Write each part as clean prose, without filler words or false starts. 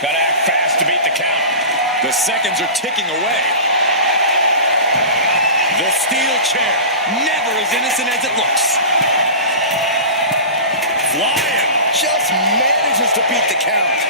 Gotta act fast to beat the count. The seconds are ticking away. The steel chair, never as innocent as it looks. Flying, just manages to beat the count.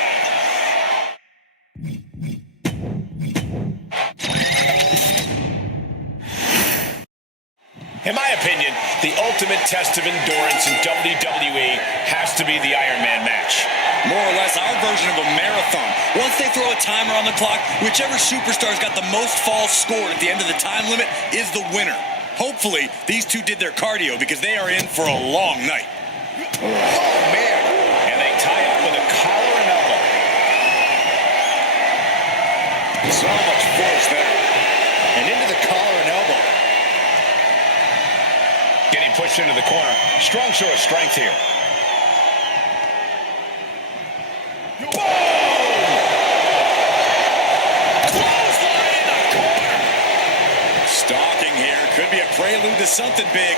In my opinion, the ultimate test of endurance in WWE has to be the Iron Man match. More or less our version of a marathon. Once they throw a timer on the clock, whichever superstar's got the most falls scored at the end of the time limit is the winner. Hopefully, these two did their cardio because they are in for a long night. Oh, man. And they tie up with a collar and elbow. So much force there. And into the collar and elbow. Getting pushed into the corner. Strong show of strength here. Stalking here. Could be a prelude to something big.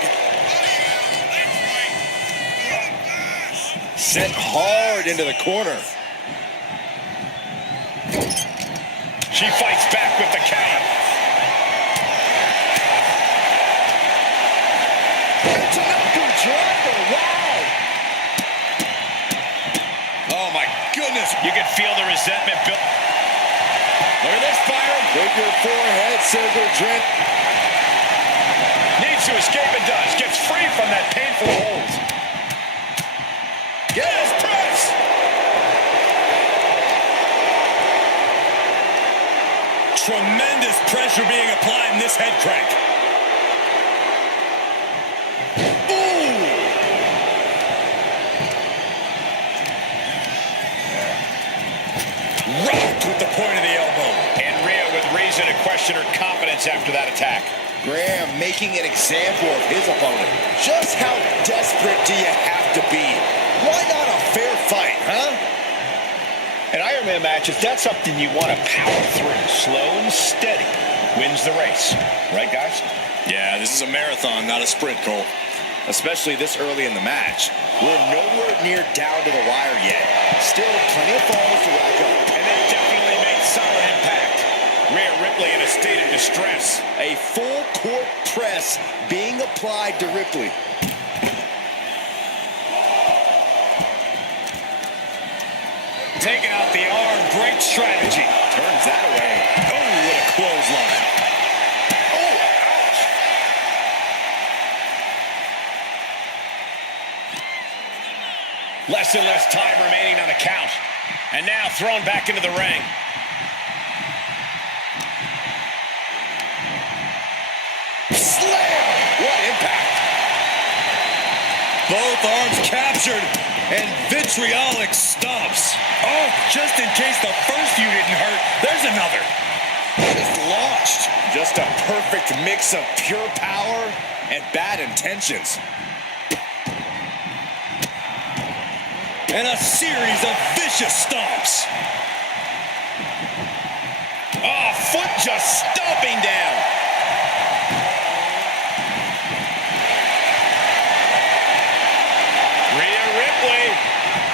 Set hard into the corner. She fights back with the count. It's an upward driver. Wow. Oh, my goodness. You can feel the resentment built. Look at this, Byron. Figure four head scissor drip. Needs to escape and does. Gets free from that painful hold. Yes, press. Tremendous pressure being applied in this head crank. Ooh. Rocked with the point of the elbow. And Rhea with reason to question her confidence after that attack. Graham making an example of his opponent. Just how desperate do you have to be? Why not a fair fight, huh? In Iron Man matches, that's something you want to power through. Slow and steady wins the race. Right, guys? Yeah, this is a marathon, not a sprint, Cole. Especially this early in the match. We're nowhere near down to the wire yet. Still plenty of falls to rack up. And they definitely made solid impact. Rhea Ripley in a state of distress. A full court press being applied to Ripley. Taking out the arm, great strategy. Turns that away. Oh, what a clothesline. Oh, ouch. Less and less time remaining on the count. And now thrown back into the ring. Slam! What impact! Both arms captured, and vitriolic stomps. Oh, just in case the first few didn't hurt, there's another. Just launched. Just a perfect mix of pure power and bad intentions. And a series of vicious stomps. Oh, foot just stomping down.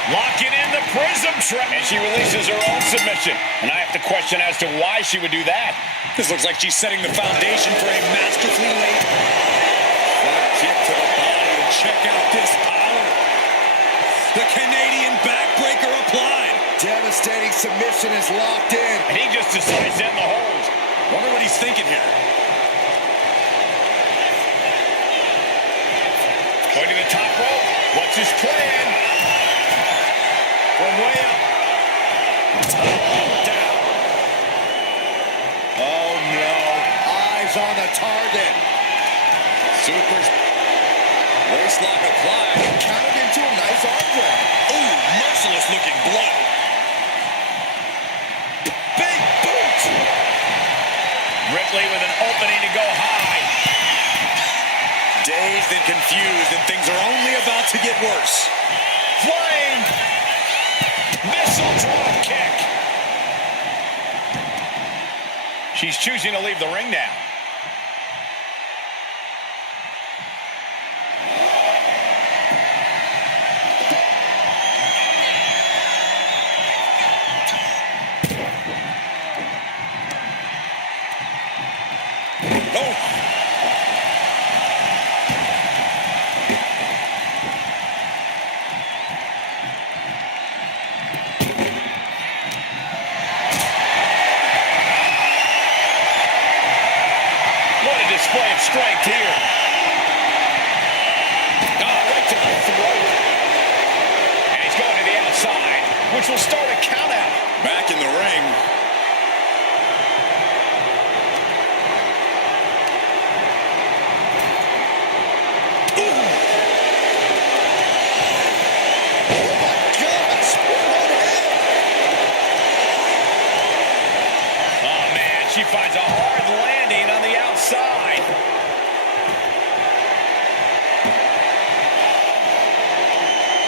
Locking in the prism trap. And she releases her own submission. And I have to question as to why she would do that. This looks like she's setting the foundation for a masterfully laid front kick to the body. And check out this power. The Canadian backbreaker applied. Devastating submission is locked in. And he just decides to end the hold. Wonder what he's thinking here. Going to the top rope. What's his plan? From way up. Down. Oh, no. Eyes on the target. Supers. Waistlock applied. Countered into a nice arm drag. Ooh, merciless looking blow. Big boot. Ripley with an opening to go high. Dazed and confused, and things are only about to get worse. Flying. Missile drop kick. She's choosing to leave the ring now. which will start a count out. Back in the ring. She finds a hard landing on the outside.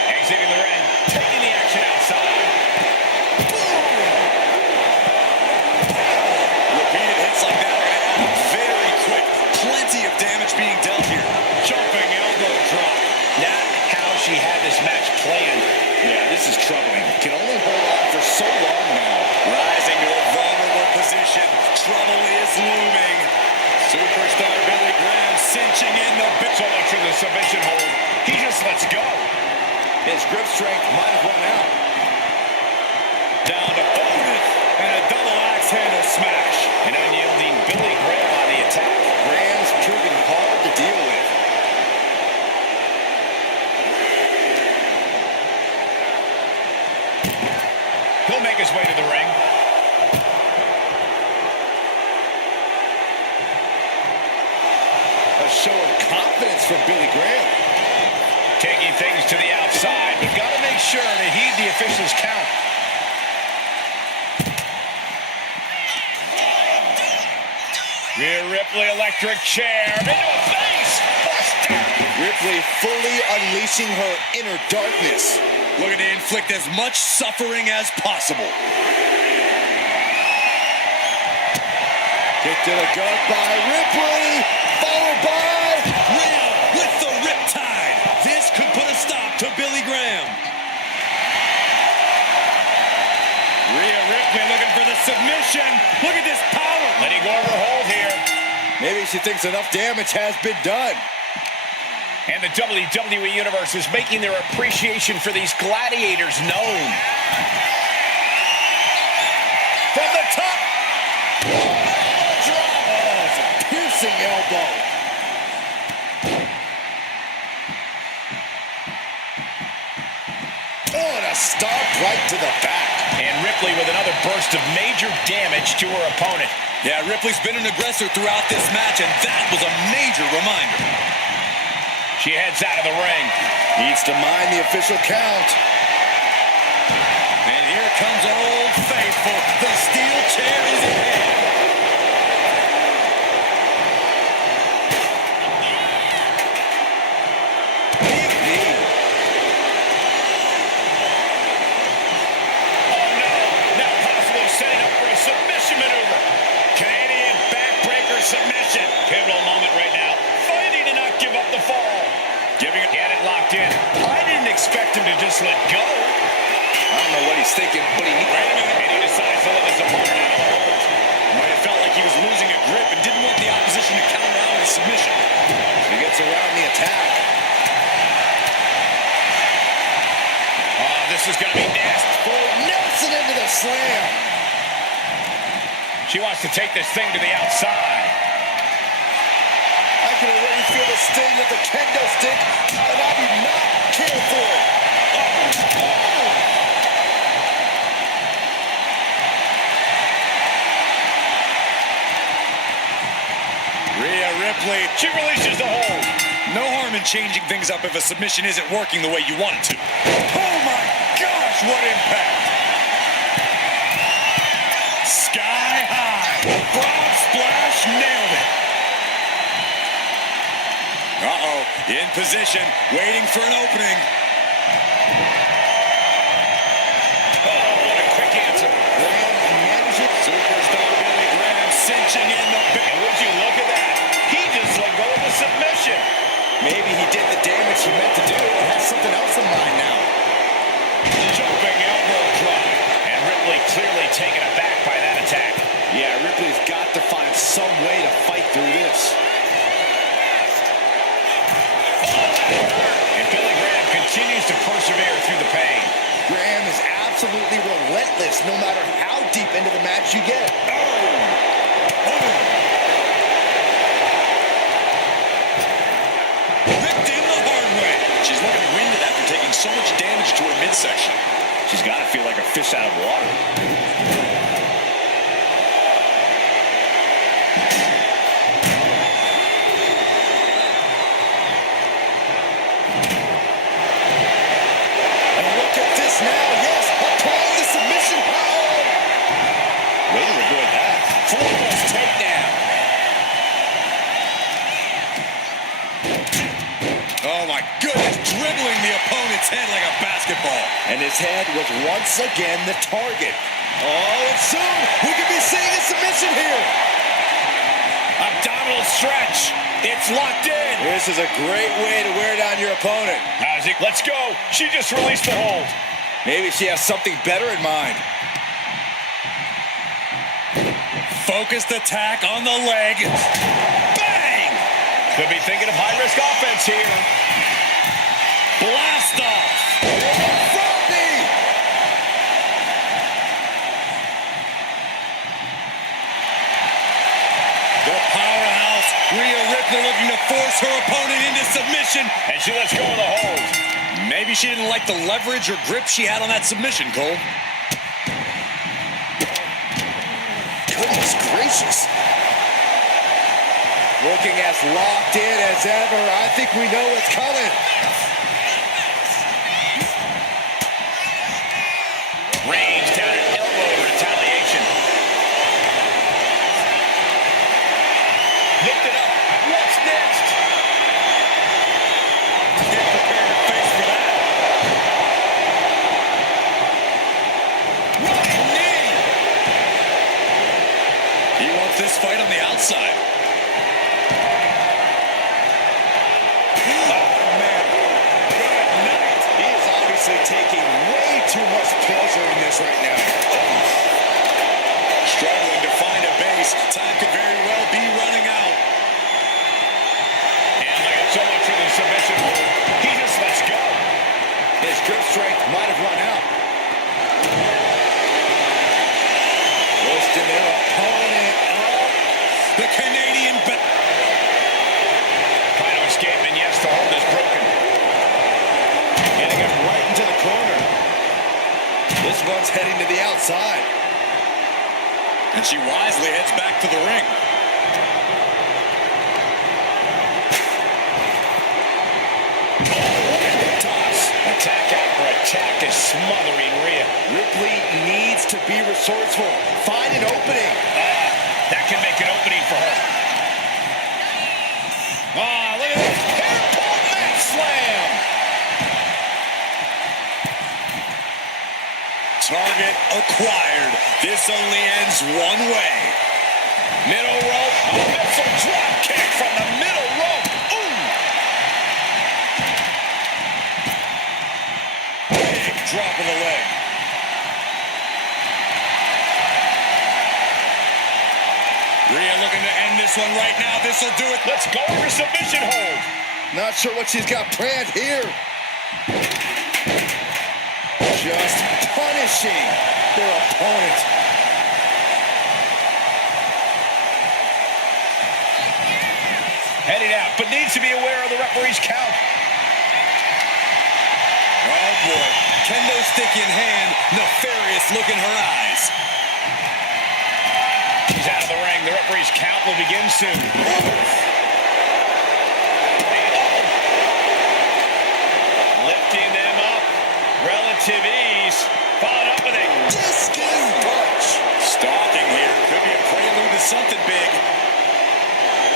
Exiting the ring, taking the action outside. Repeated hits like that are going to add up very quick. Plenty of damage being dealt here. Jumping elbow drop. Not how she had this match planned. Yeah, this is troubling. Can only hold on for so long now. Rising to a vulnerable position. Trouble is looming. Superstar Billy Graham cinching in the bit. So much for the submission hold. He just lets go. His grip strength might have run out. Down to bonus. And a double axe handle smash. An unyielding Billy Graham on the attack. Graham's proving hard to deal with. He'll make his way to the ring. A show of confidence from Billy Graham. Taking things to the outside, but got to make sure to heed the official's count. Rhea Ripley, electric chair, into a face, buster. Ripley fully unleashing her inner darkness. Looking to inflict as much suffering as possible. Kick to the gut by Ripley, followed by Rhea with the riptide. This could put a stop to Billy Graham. Rhea Ripley looking for the submission. Look at this power. Letting go of her hold here. Maybe she thinks enough damage has been done. And the WWE Universe is making their appreciation for these gladiators known. From the top. Drop. Oh, it's a piercing elbow. Oh, and a stomp right to the back. And Ripley with another burst of major damage to her opponent. Yeah, Ripley's been an aggressor throughout this match, and that was a major reminder. She heads out of the ring. Needs to mind the official count. And here comes Old Faithful. The steel chair is in hand. Big knee. Oh no, now possibly setting up for a submission maneuver. Canadian backbreaker submission. Pivotal moment right now. Fighting to not give up the fall. Giving it, get it locked in. I didn't expect him to just let go. I don't know what he's thinking, but he... Wait a minute, and he decides to let his opponent out of the hold. Might have felt like he was losing a grip and didn't want the opposition to counter out with submission. He gets around the attack. Oh, this is going to be nasty. Nelson into the slam. She wants to take this thing to the outside. I can already feel the sting of the kendo stick, and I do not care for it. Rhea Ripley. She releases the hold. No harm in changing things up if a submission isn't working the way you want it to. Oh my gosh, what impact! Sky high. Frog splash, nailed it. Uh-oh, in position, waiting for an opening. Oh, what a quick answer. Graham manages. Superstar Billy Graham cinching in the bit. And would you look at that? He just let go of the submission. Maybe he did the damage he meant to do and has something else in mind now. Jumping elbow drop. And Ripley clearly taken aback by that attack. Yeah, Ripley's got to find some way to fight through this. And Billy Graham continues to persevere through the pain. Graham is absolutely relentless no matter how deep into the match you get. Ripped in the hard way. She's looking winded after taking so much damage to her midsection. She's got to feel like a fish out of water. Now, yes, applying the submission power. Way to avoid that. Flawless takedown. Oh, my goodness. Dribbling the opponent's head like a basketball. And his head was once again the target. Oh, and soon we could be seeing a submission here. Abdominal stretch. It's locked in. This is a great way to wear down your opponent. Isaac, let's go. She just released the hold. Maybe she has something better in mind. Focused attack on the leg. Bang! Could be thinking of high-risk offense here. Blast off. Front knee. The powerhouse, Rhea Ripley, looking to force her opponent into submission. And she lets go of the hold. Maybe she didn't like the leverage or grip she had on that submission, Cole. Goodness gracious. Looking as locked in as ever. I think we know what's coming. Range down an elbow retaliation. Lift it up. What's next? Get prepared to face for that. Running knee. He wants this fight on the outside. Taking way too much pleasure in this right now. Struggling to find a base. Time could very well be running out. And look at so much for the submission hold. He just lets go. His grip strength might have run out. Lifting their opponent up. The Canadian. Trying to escape, and yes, the hold is broken. Getting him right into the corner. This one's heading to the outside. And she wisely heads back to the ring. Toss. Attack after attack is smothering Rhea. Ripley needs to be resourceful. Find an opening. That can make an opening for her. Look at this. Hair-pull mat slam. Target acquired. This only ends one way. Middle rope. A missile drop kick from the middle rope. Ooh. Big drop of the leg. Rhea looking to end this one right now. This will do it. Let's go for submission hold. Not sure what she's got planned here. Just punishing their opponent. Heading out, but needs to be aware of the referee's count. Oh boy, kendo stick in hand, nefarious look in her eyes. He's out of the ring. The referee's count will begin soon. Lifting them up. Relative ease. Followed up with a discus punch. Stalking here. Could be a prelude to something big.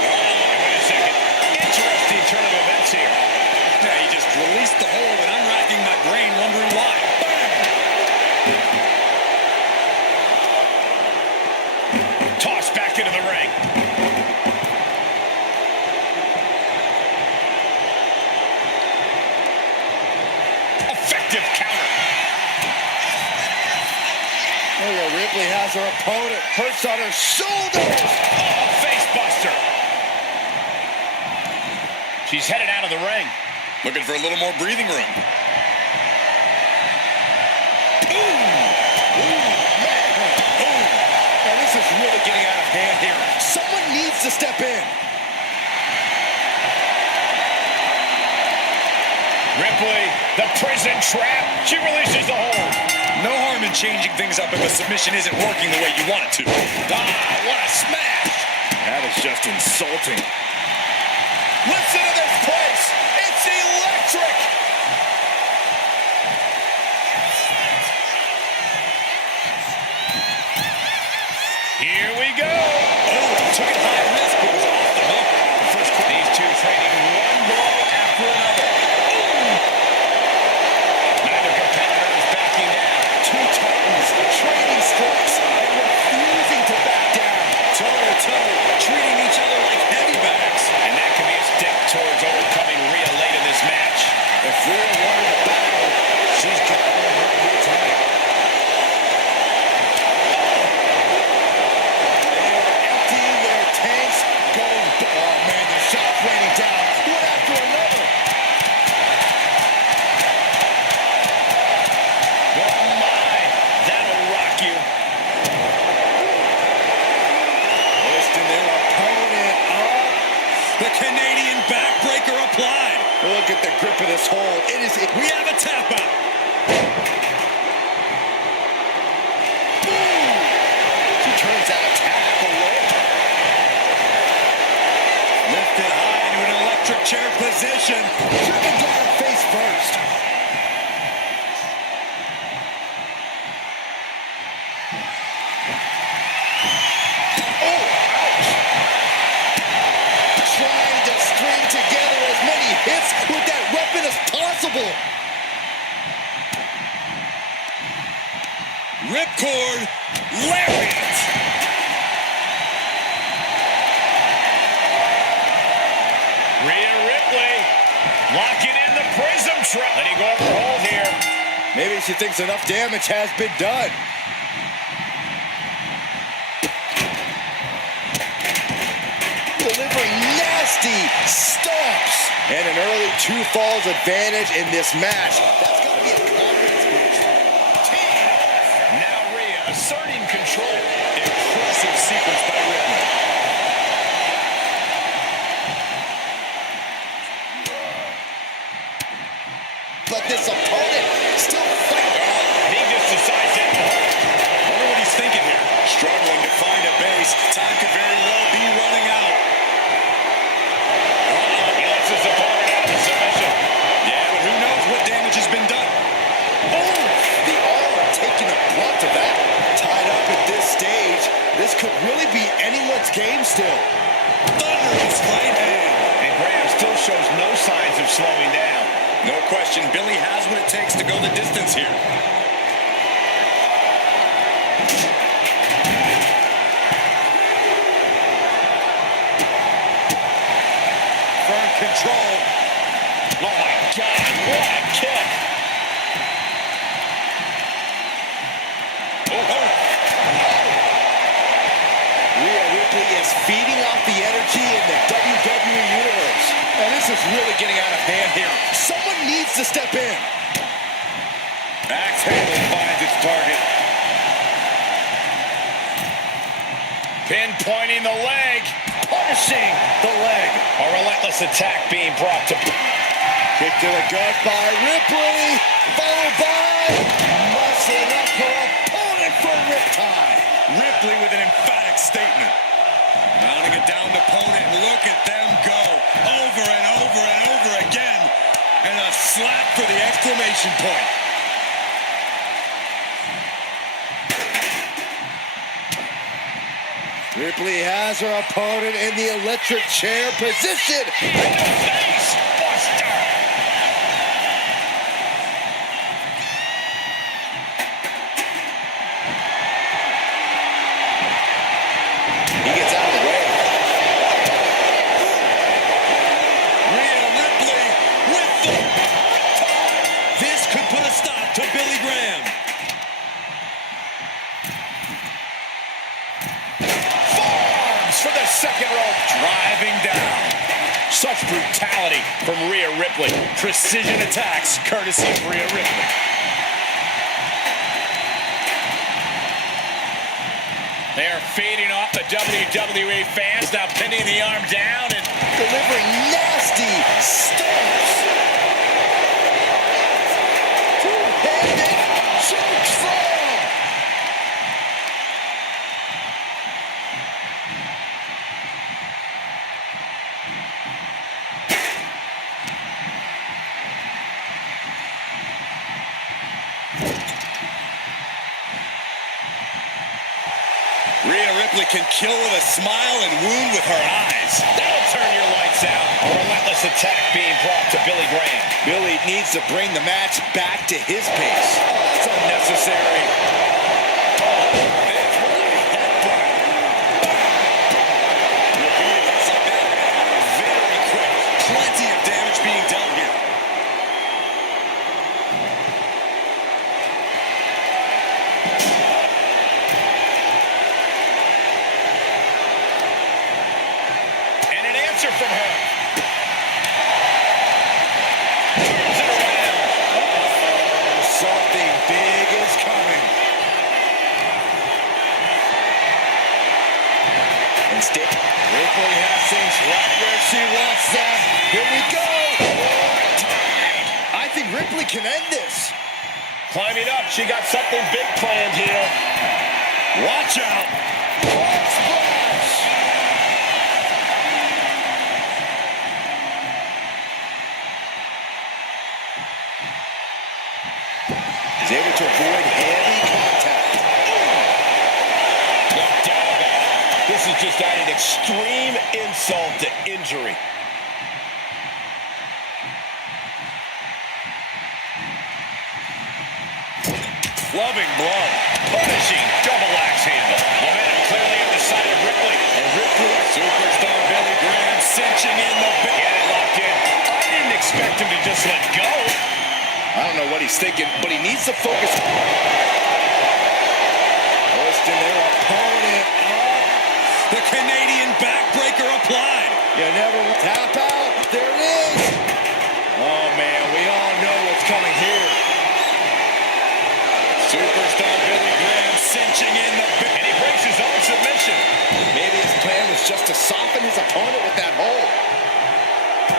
Wait a second. Interesting turn of events here. Yeah, he just released the hold, and I'm racking my brain wondering why. Bam! Toss back into the ring. Effective counter. Ripley has her opponent. Hurts on her shoulders. Oh, face buster. She's headed out of the ring. Looking for a little more breathing room. Ooh. Ooh, man. Ooh. Now this is really getting out of hand here. Someone needs to step in. Ripley, the prison trap. She releases the hold. No harm in changing things up if a submission isn't working the way you want it to. Ah, what a smash! That is just insulting. Listen to this place! It's electric! Here we go! Oh, took it high risk, but was off the hook. The first These two trading one blow after another. Neither competitor is backing down. two titans trading strikes and refusing to back down. Toe-to-toe, treating each other like heavy bags. And that can be a step towards overcoming Rhea late in this match. If Rhea wanted a battle, she's got one right here tonight. They are emptying their tanks, going. Oh man, the shot's raining down, one after another. Oh my, that'll rock you. Lifting their opponent up. The Canadian backbreaker applied. Look at the grip of this hold. We have a tap out. Boom! She turns that attack away. Lifted high into an electric chair position. Driven down face first. Oh, ouch! Trying to string together as many hits with that weapon as possible. Ripcord, lariat. Rhea Ripley locking in the prism trap. Letting go over hold here. Maybe she thinks enough damage has been done. Delivering nasty stomps. And an early two falls advantage in this match. That's got to be a confidence boost. Now Rhea asserting control. Impressive sequence by Ripley. But this opponent still fighting. He just decides to hold. Wonder what he's thinking here. Struggling to find a base. Time could very well be running out. He lets his opponent out of the submission. Yeah, but who knows what damage has been done. Oh, the arm taking a brunt of that. Tied up at this stage. This could really be anyone's game still. Thunderous right hand. And Graham still shows no signs of slowing down. No question, Billy has what it takes to go the distance here. Firm control. Oh my God, what a kick. Rhea Ripley is feeding off the energy in the WWE Universe. And this is really getting out of hand here. Someone needs to step in. Axe handle finds its target. Pinpointing the leg. Punishing the leg. A relentless attack being brought to... Kick to the gut by Ripley. Followed by... muscling up her opponent for riptide. Ripley with an emphatic statement. Mounting a downed opponent. Look at them go. Over and over and over again. And a slap for the exclamation point. Ripley has her opponent in the electric chair position. Face buster. He gets out of the way. Rhea Ripley with the time. This could put a stop to Billy Graham. Forearms for the second rope. Driving down. Such brutality from Rhea Ripley. Precision attacks, courtesy of Rhea Ripley. They are feeding off the WWE fans, now pinning the arm down and Delivering nasty stomps. Two-handed Choke slam! Rhea Ripley can kill with a smile and wound with her eyes. That'll turn your lights out. A relentless attack being brought to Billy Graham. Billy needs to bring the match back to his pace. Oh, that's unnecessary. Very quick. Plenty of damage being dealt here. From her. Turns it around. Something big is coming. Instead, Ripley has things right where she wants them. Here we go. I think Ripley can end this. Climbing up, she got something big planned here. Watch out. Splash. Is able to avoid heavy contact. No doubt about it. This is just adding extreme insult to injury. Clubbing blow. Punishing double axe handle. Momentum clearly on the side of Ripley. And Ripley, superstar Billy Graham, cinching in the bit. Get it locked in. I didn't expect him to just let go. I don't know what he's thinking, but he needs to focus. Hoisting their opponent up. The Canadian backbreaker applied. You never tap out. There it is. Oh, man, we all know what's coming here. Superstar Billy Graham cinching in the bit. And he breaks his own submission. Maybe his plan was just to soften his opponent with that hold.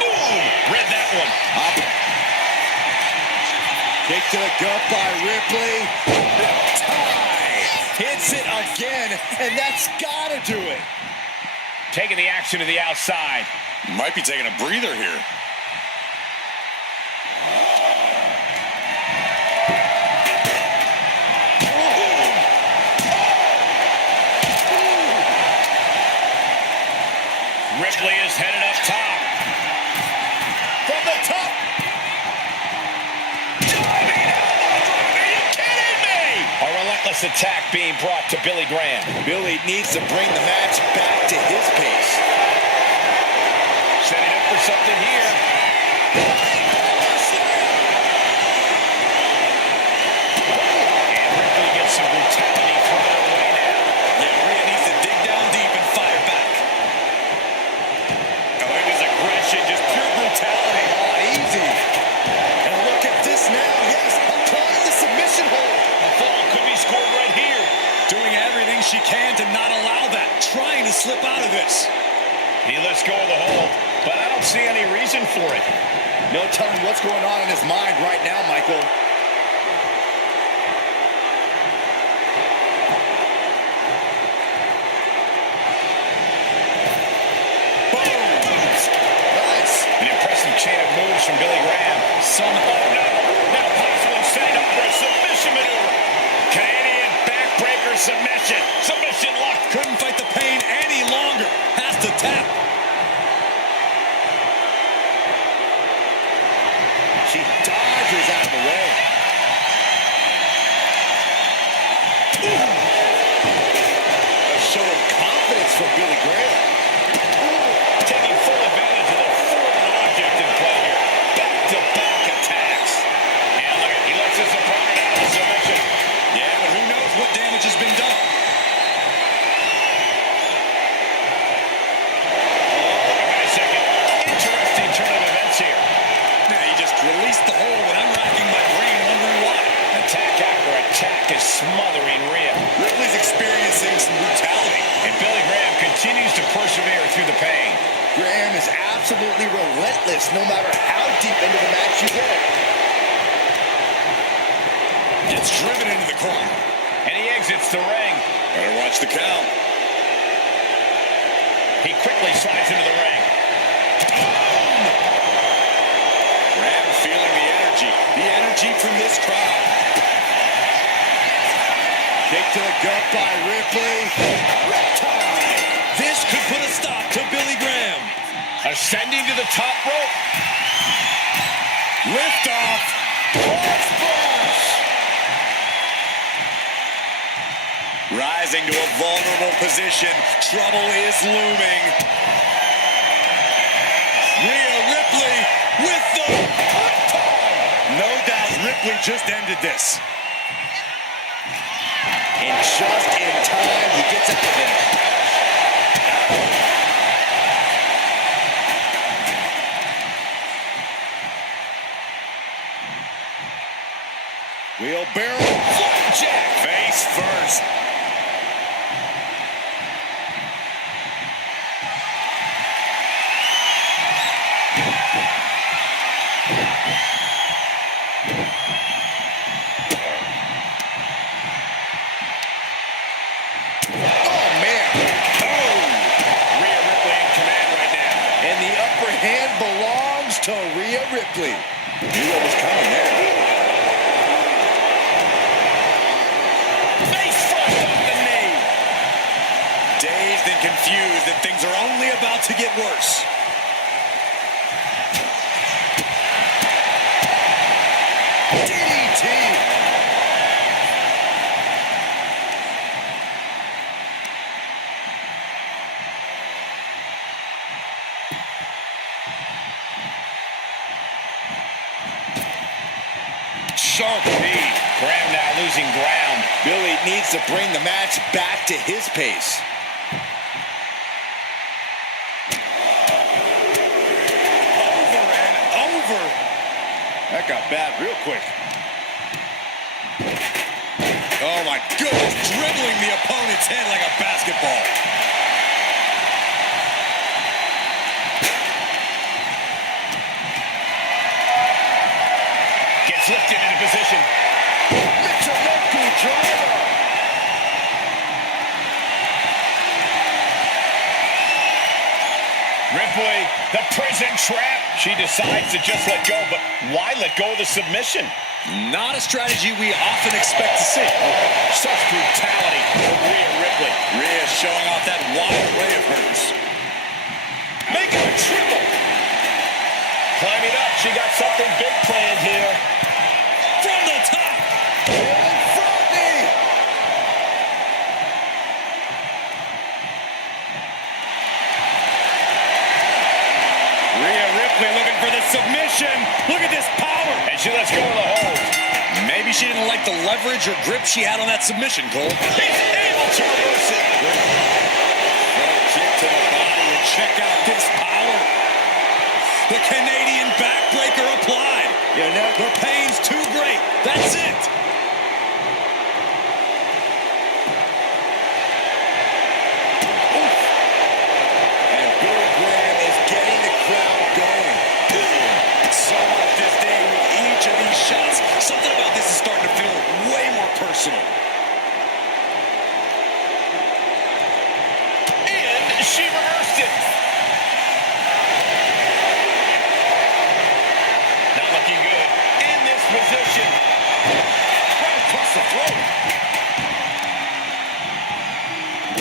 Boom! Read that one. Up. Kick to the gut by Ripley. Tie. Hits it again, and that's gotta do it. Taking the action to the outside. Might be taking a breather here. Ripley is headed up top. From the top. Diving elbow drop. Are you kidding me? A relentless attack being brought to Billy Graham. Billy needs to bring the match back to his pace. Setting up for something here. And Ripley gets some brutality thrown her way now. Yeah, Rhea needs to dig down deep and fire back. Oh, look at his aggression, just pure brutality. Oh, easy. And look at this now. Yes, applying the submission hold. A fall could be scored right here. Doing everything she can to not allow that. Trying to slip out of this. He lets go of the hold, but I don't see any reason for it. No telling what's going on in his mind right now, Michael. Boom! Nice. An impressive chain of moves from Billy Graham. Oh no! Now possibly setting up for a submission maneuver. Canadian backbreaker submission. Submission lock. Couldn't fight the pain any longer. Has to tap. She dodges out of the way. A show of confidence from Billy Graham. Taking full advantage of the foreign object in play here. Back-to-back attacks. And look, he lets his opponent out of submission. Yeah, but who knows what damage has been done. Wait a second. Interesting turn of events here. Now he just released the hold, and I'm racking my brain wondering why. Attack after attack is smothering Rhea. Ripley's experiencing some brutality. And Billy Graham continues to persevere through the pain. Graham is absolutely relentless no matter how deep into the match you get. It's driven into the corner. And he exits the ring. Better watch the count. He quickly slides into the ring. Graham feeling the energy from this crowd. Kick to the gut by Ripley. Riptide. This could put a stop to Billy Graham. Ascending to the top rope. Lift off. Cross splash. Rising to a vulnerable position. Trouble is looming. Rhea Ripley with the hot tag. No doubt Ripley just ended this. And just in time, he gets out of there. Wheelbarrow flapjack. Face first. Belongs to Rhea Ripley. Knew what was coming there. Face first off the knee. Dazed and confused that things are only about to get worse. DDT. Sharp knee. Graham now losing ground. Billy needs to bring the match back to his pace. Over and over. That got bad real quick. Oh my goodness, dribbling the opponent's head like a basketball. Lifted into position. Michinoku driver. Ripley, the prison trap. She decides to just let go, but why let go of the submission? Not a strategy we often expect to see. Such brutality from Rhea Ripley. Rhea showing off that wide array of hers. Making a triple. Climbing up, she got something big planned here. From the top. Froggy. Rhea Ripley looking for the submission. Look at this power. And she lets go of the hold. Maybe she didn't like the leverage or grip she had on that submission, Cole. He's able to reverse it. Kick to the body and check out this power. The Canadian backbreaker applied. You know, the pain's too great. That's it. Oof. And Billy Graham is getting the crowd going. So much disdain with each of these shots. Something about this is starting to feel way more personal. And she reversed it. Looking good in this position. Right across the throat.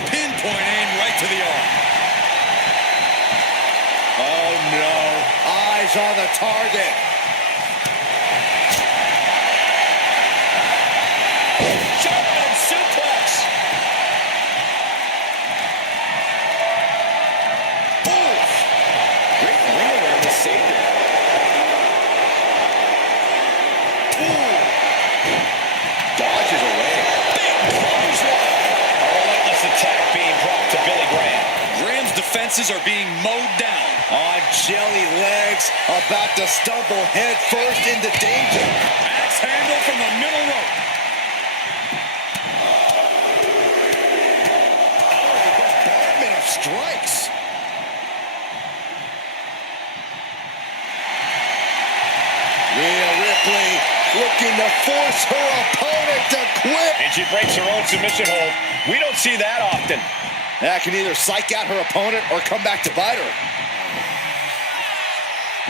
Pinpoint aim right to the arm. Oh no. Eyes on the target. German suplex. Oof. Great ring awareness saved it. Dodges away. Big clothesline. A relentless attack being brought to Billy Graham. Graham's defenses are being mowed down. On jelly legs, about to stumble head first into danger. Axe handle from the middle rope. Oh, the bombardment of strikes. Rhea Ripley looking to force her opponent She breaks her own submission hold. We don't see that often. That can either psych out her opponent or come back to bite her.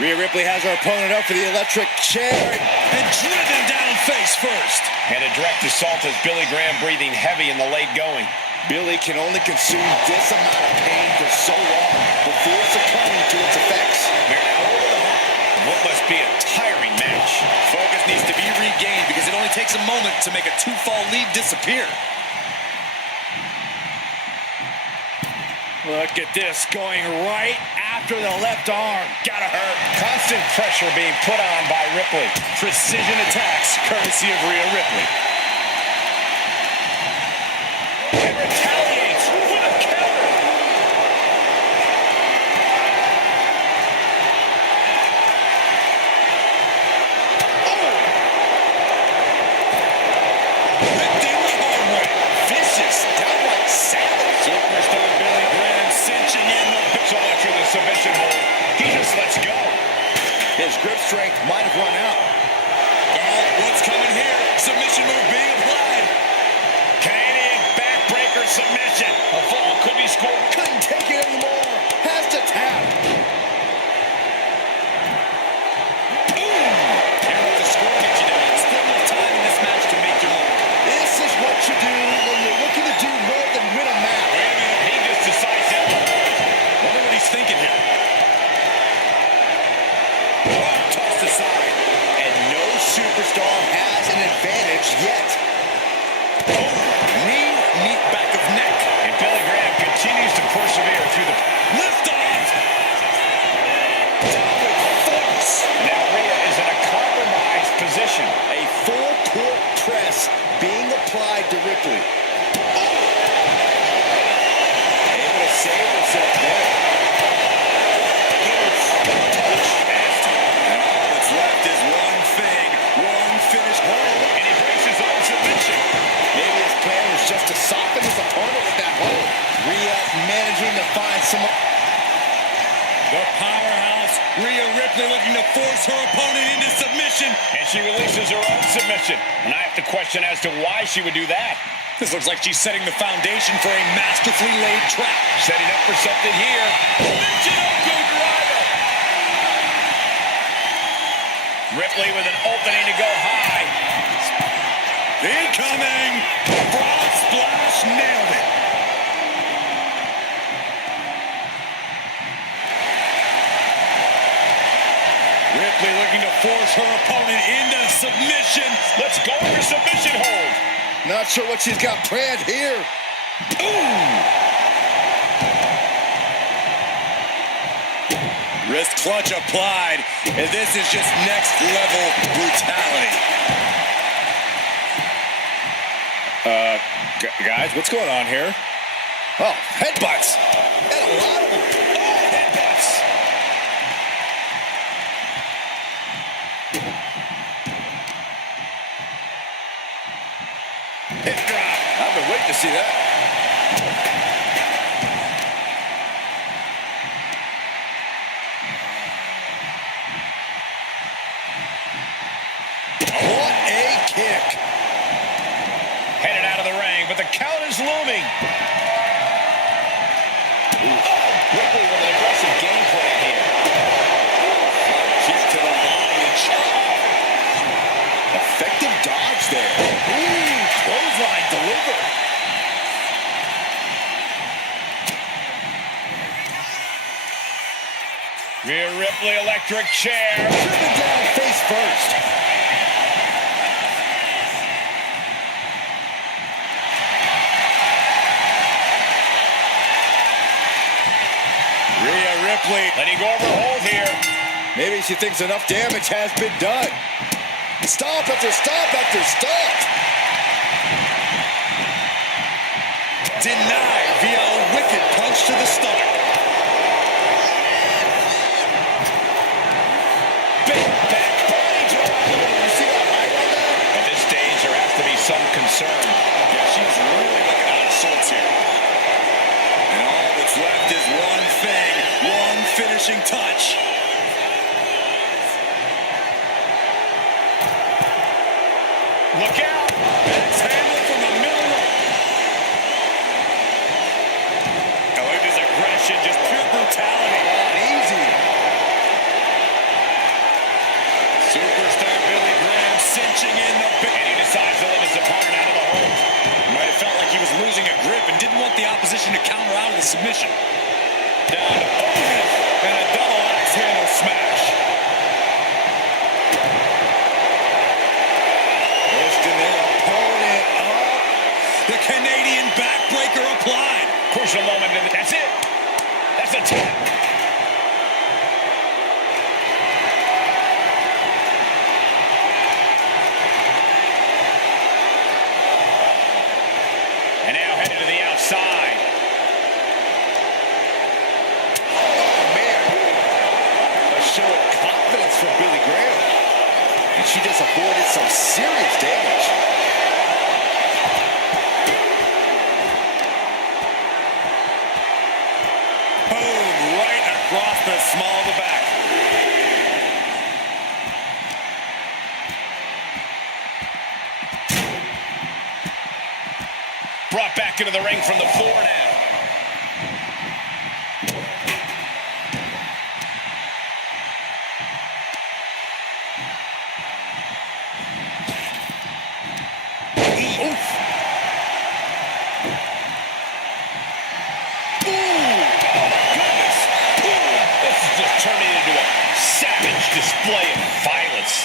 Rhea Ripley has her opponent up for the electric chair and driven down face first. And a direct assault as Billy Graham breathing heavy in the late going. Billy can only consume this amount of pain for so long before succumbing to its effects. We're now over the hump. What must be a tiring match. Focus needs to be regained because it only takes a moment to make a two-fall lead disappear. Look at this, going right after the left arm. Gotta hurt. Constant pressure being put on by Ripley. Precision attacks, courtesy of Rhea Ripley. And retaliates with a counter. Ripped in the hard way. Vicious, downright savage. Superstar Billy Graham cinching in the pixel after the submission hold. He just lets go. His grip strength might have run out. Oh, what's coming here? Submission move being applied. Canadian backbreaker submission. A fall could be scored. Couldn't take it anymore. Has to tap. Can't let the score get you down. Still no time in this match to make your mark. This is what you do when you're looking to do more than win a match. He just decides that. Wonder what he's thinking here. Tossed aside. And no superstar has an advantage yet. Knee back of neck. And Billy Graham continues to persevere through the Lift off. Down with force. Now Rhea is in a compromised position. A full court press being applied to Ripley. Able to save herself there. And all that's left is one thing, one finish hold. And he breaks his own submission. Maybe his plan was just to soften his opponent with that hold. Rhea managing to find some. The powerhouse, Rhea Ripley looking to force her opponent into submission. And she releases her own submission. And I have to question as to why she would do that. This looks like she's setting the foundation for a masterfully laid trap. Setting up for something here. Michinoku driver. Ripley with an opening to go high. Incoming! Frog splash, nailed it. Ripley looking to force her opponent into submission. Let's go for submission hold. Not sure what she's got planned here. Ooh! Wrist clutch applied, and this is just next level brutality. Guys, what's going on here? Oh, headbutts. And a lot of them. Oh, headbutts. Hip drop. I've been waiting to see that. What a kick. Headed out of the ring, but the count is looming. Ripley with an aggressive game plan here. Kick to the body and chop. Effective dodge there. Ooh, clothesline delivered. Rhea Ripley electric chair. Driven down face first. Rhea Ripley. Letting go of her hold here. Maybe she thinks enough damage has been done. Stomp after stomp after stomp. Denied via a wicked punch to the stomach. Big back body drop. You see that height on that? At this stage, there has to be some concern. Yeah, she's really looking out of sorts here. And all that's left is one thing, one finishing touch. Look out! It's handled from the punching in the big. And he decides to let his opponent out of the hold. Might have felt like he was losing a grip and didn't want the opposition to counter out of the submission. Down to Otis and a double axe handle smash. Lifting their opponent up. The Canadian backbreaker applied. Crucial moment, and that's it. That's a tap. And now headed to the outside. Oh, man. A show of confidence from Billy Graham. And she just avoided some serious damage. Boom, right across the small of the back. Brought back into the ring from the floor now. Oof. This is just turning into a savage display of violence.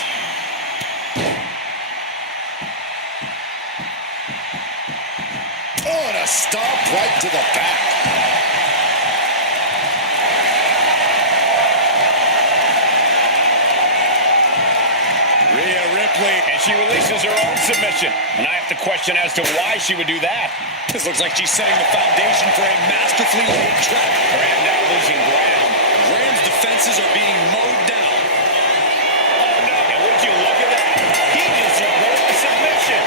Oh, and a stomp right to the back. Rhea Ripley. And she releases her own submission. And I have to question as to why she would do that. This looks like she's setting the foundation for a masterfully laid trap. Graham now losing ground. Graham's defenses are being mowed down. Oh, no. And would you look at that? He just avoided the submission.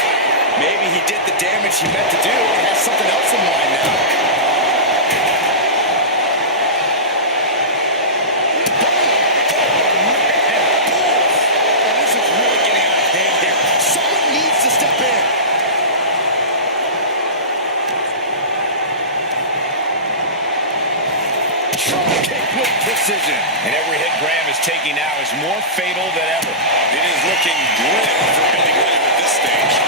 Maybe he did the damage he meant to do and has something else in mind now. This is really getting out of hand here. Someone needs to step in. Drop kick with precision. And every hit Graham is taking now is more fatal than ever. It is looking grim for Billy Graham at this stage.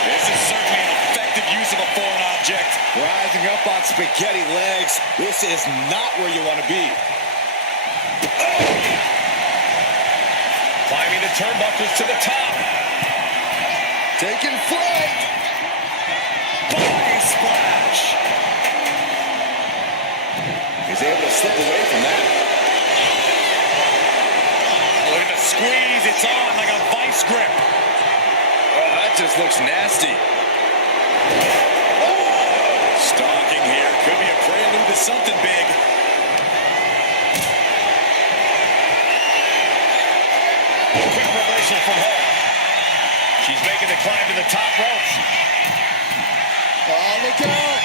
This is certainly an effective use of a foreign object. Rising up on spaghetti legs. This is not where you want to be. Climbing the turnbuckles to the top. Taking flight. Body splash. He's able to slip away from that. Look at the squeeze. It's on like a vice grip. Oh, that just looks nasty. Stalking here. Could be a prelude to something big. Quick reversal from her. She's making the climb to the top ropes. Oh, look out.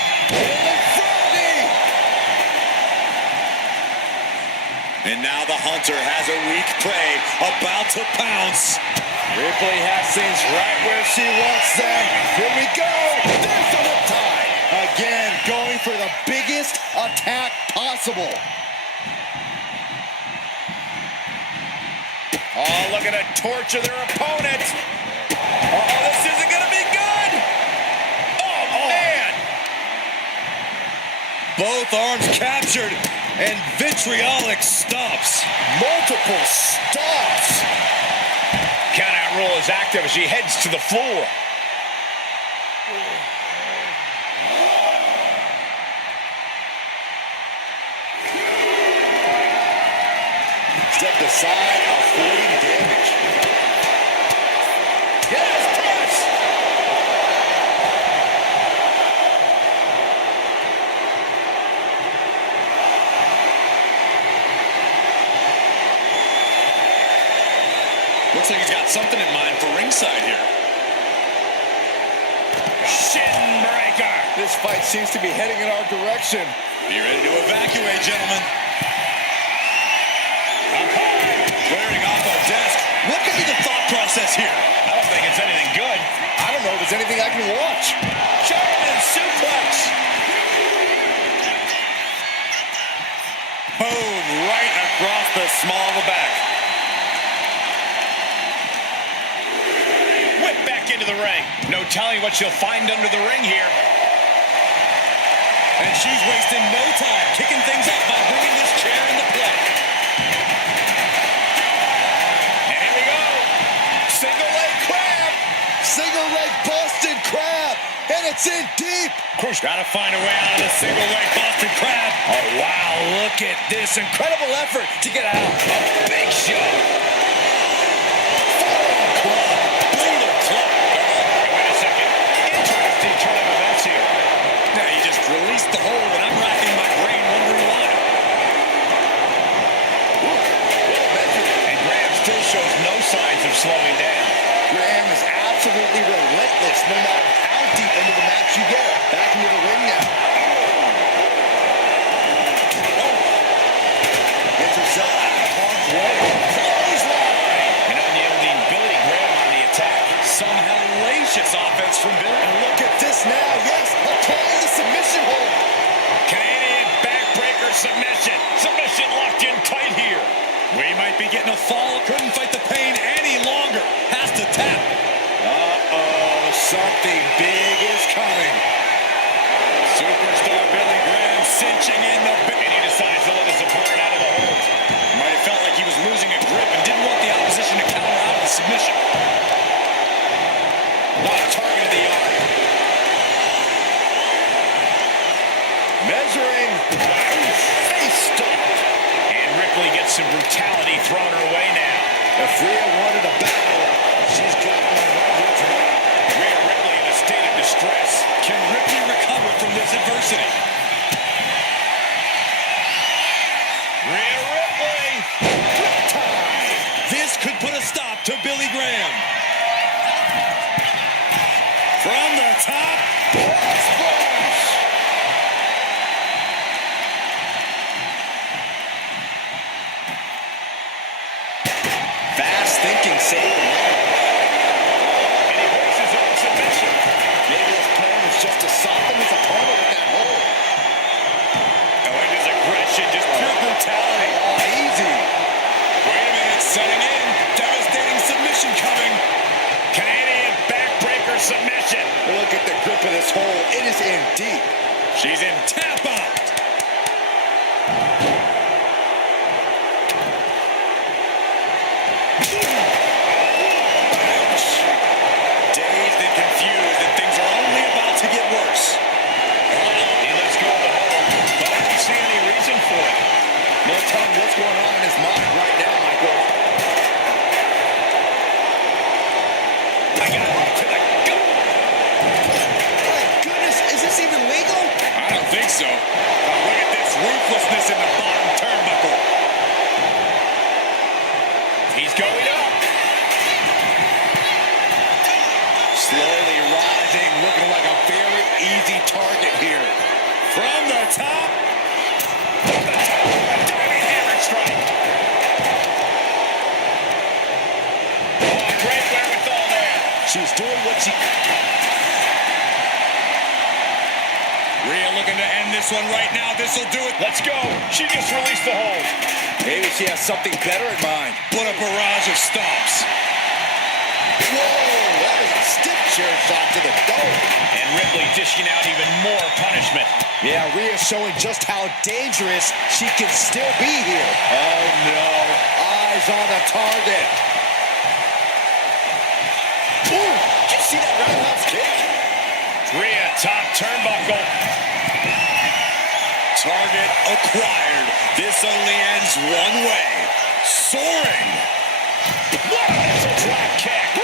And now the hunter has a weak prey about to pounce. Ripley has things right where she wants them. Here we go. There's the riptide. Again, going for the biggest attack possible. Oh, looking to torture their opponent. Oh, this isn't going to be good. Oh, man. Both arms captured and vitriolic stomps. Multiple stomps. Countout rule is active as she heads to the floor. Stepped aside, avoiding damage. Yes, press. Looks like he's got something in mind for ringside here. Shin breaker. This fight seems to be heading in our direction. Be ready to evacuate, gentlemen. Wearing off our desk. What could be the thought process here? I don't think it's anything good. I don't know if there's anything I can watch. German suplex. Boom, right across the small of the back. telling what she'll find under the ring here. And she's wasting no time kicking things up by bringing this chair into play. And here we go. Single leg crab. Single leg busted crab. And it's in deep. Of course, got to find a way out of the single leg busted crab. Oh, wow. Look at this incredible effort to get out. A big shot. Brutal club. Hey, wait a second. Interesting turn of events here. Now you just released the hold, and I'm racking my brain wondering why. And Graham still shows no signs of slowing down. Graham is absolutely relentless no matter how deep into the match you get. Back into the ring now. Gets herself out of harm's way. An unyielding Billy Graham on the attack. Some hellacious offense from Billy. And look at this now. Yes, applying the submission hold. Canadian backbreaker submission. Submission locked in tight here. We might be getting a fall. Couldn't fight the pain any longer. Has to tap. Uh-oh, something big is coming. Superstar Billy Graham cinching in the big. And he decides to let his opponent out of the hold. Might have felt like he was losing a grip and didn't want the opposition to counter out of the submission. Target of the arm. Measuring. Face stopped. And Ripley gets some brutality thrown her way now. If Rhea wanted a battle, she's got one right here tonight. Rhea Ripley in a state of distress. Can Ripley recover from this adversity? Rhea Ripley. This could put a stop to Billy Graham. From the top. Fast thinking saved him. And he breaks his own submission. Maybe his plan was just to soften his opponent with that hold. Oh, and his aggression, just pure brutality. Oh, easy. Wait a minute, setting in. Devastating submission coming. Canadian backbreaker submission. Look at the grip of this hold. It is in deep. She's in tap out. Dazed and confused, and things are only about to get worse. He lets go of the hold, but I don't see any reason for it. No telling what's going on in his mind right now, Michael. I got it to the gut. My goodness, is this even legal? I don't think so. But look at this ruthlessness in the bottom turnbuckle. He's going up. Slowly rising, looking like a very easy target here. From the top. A diving hammer strike. Oh, great wherewithal there. She's doing what she... Rhea looking to end this one right now. This will do it. Let's go. She just released the hold. Maybe she has something better in mind. What a barrage of stomps. Whoa, that is a stiff chair shot to the dome. And Ripley dishing out even more punishment. Yeah, Rhea showing just how dangerous she can still be here. Oh, no. Eyes on the target. Ooh, did you see that roundhouse kick? Rhea, top turnbuckle. Target acquired. This only ends one way. Soaring. What a drop kick. Woo.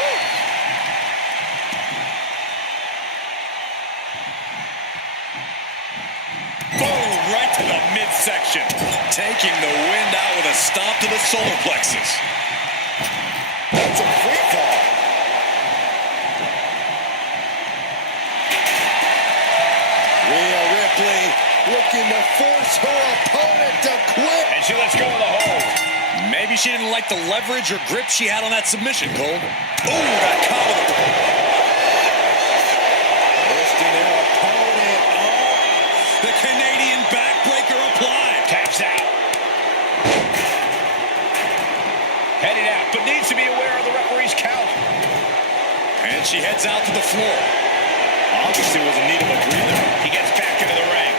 Boom, right to the midsection. Taking the wind out with a stomp to the solar plexus. That's a free fall. Rhea Ripley looking to force her opponent to quit. And she lets go of the hold. Maybe she didn't like the leverage or grip she had on that submission, Cole. Ooh, that counter. Lifting her opponent up. The Canadian backbreaker applied. Taps out. Headed out, but needs to be aware of the referee's count. And she heads out to the floor. Obviously was in need of a breather. He gets back into the ring.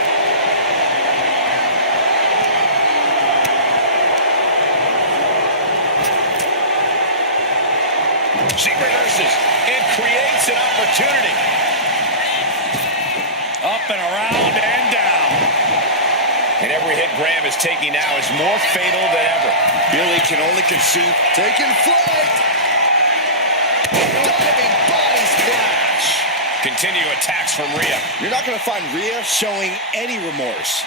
She reverses and creates an opportunity. Up and around and down. And every hit Graham is taking now is more fatal than ever. Billy can only concede. Taking flight. Diving body splash. Continue attacks from Rhea. You're not going to find Rhea showing any remorse.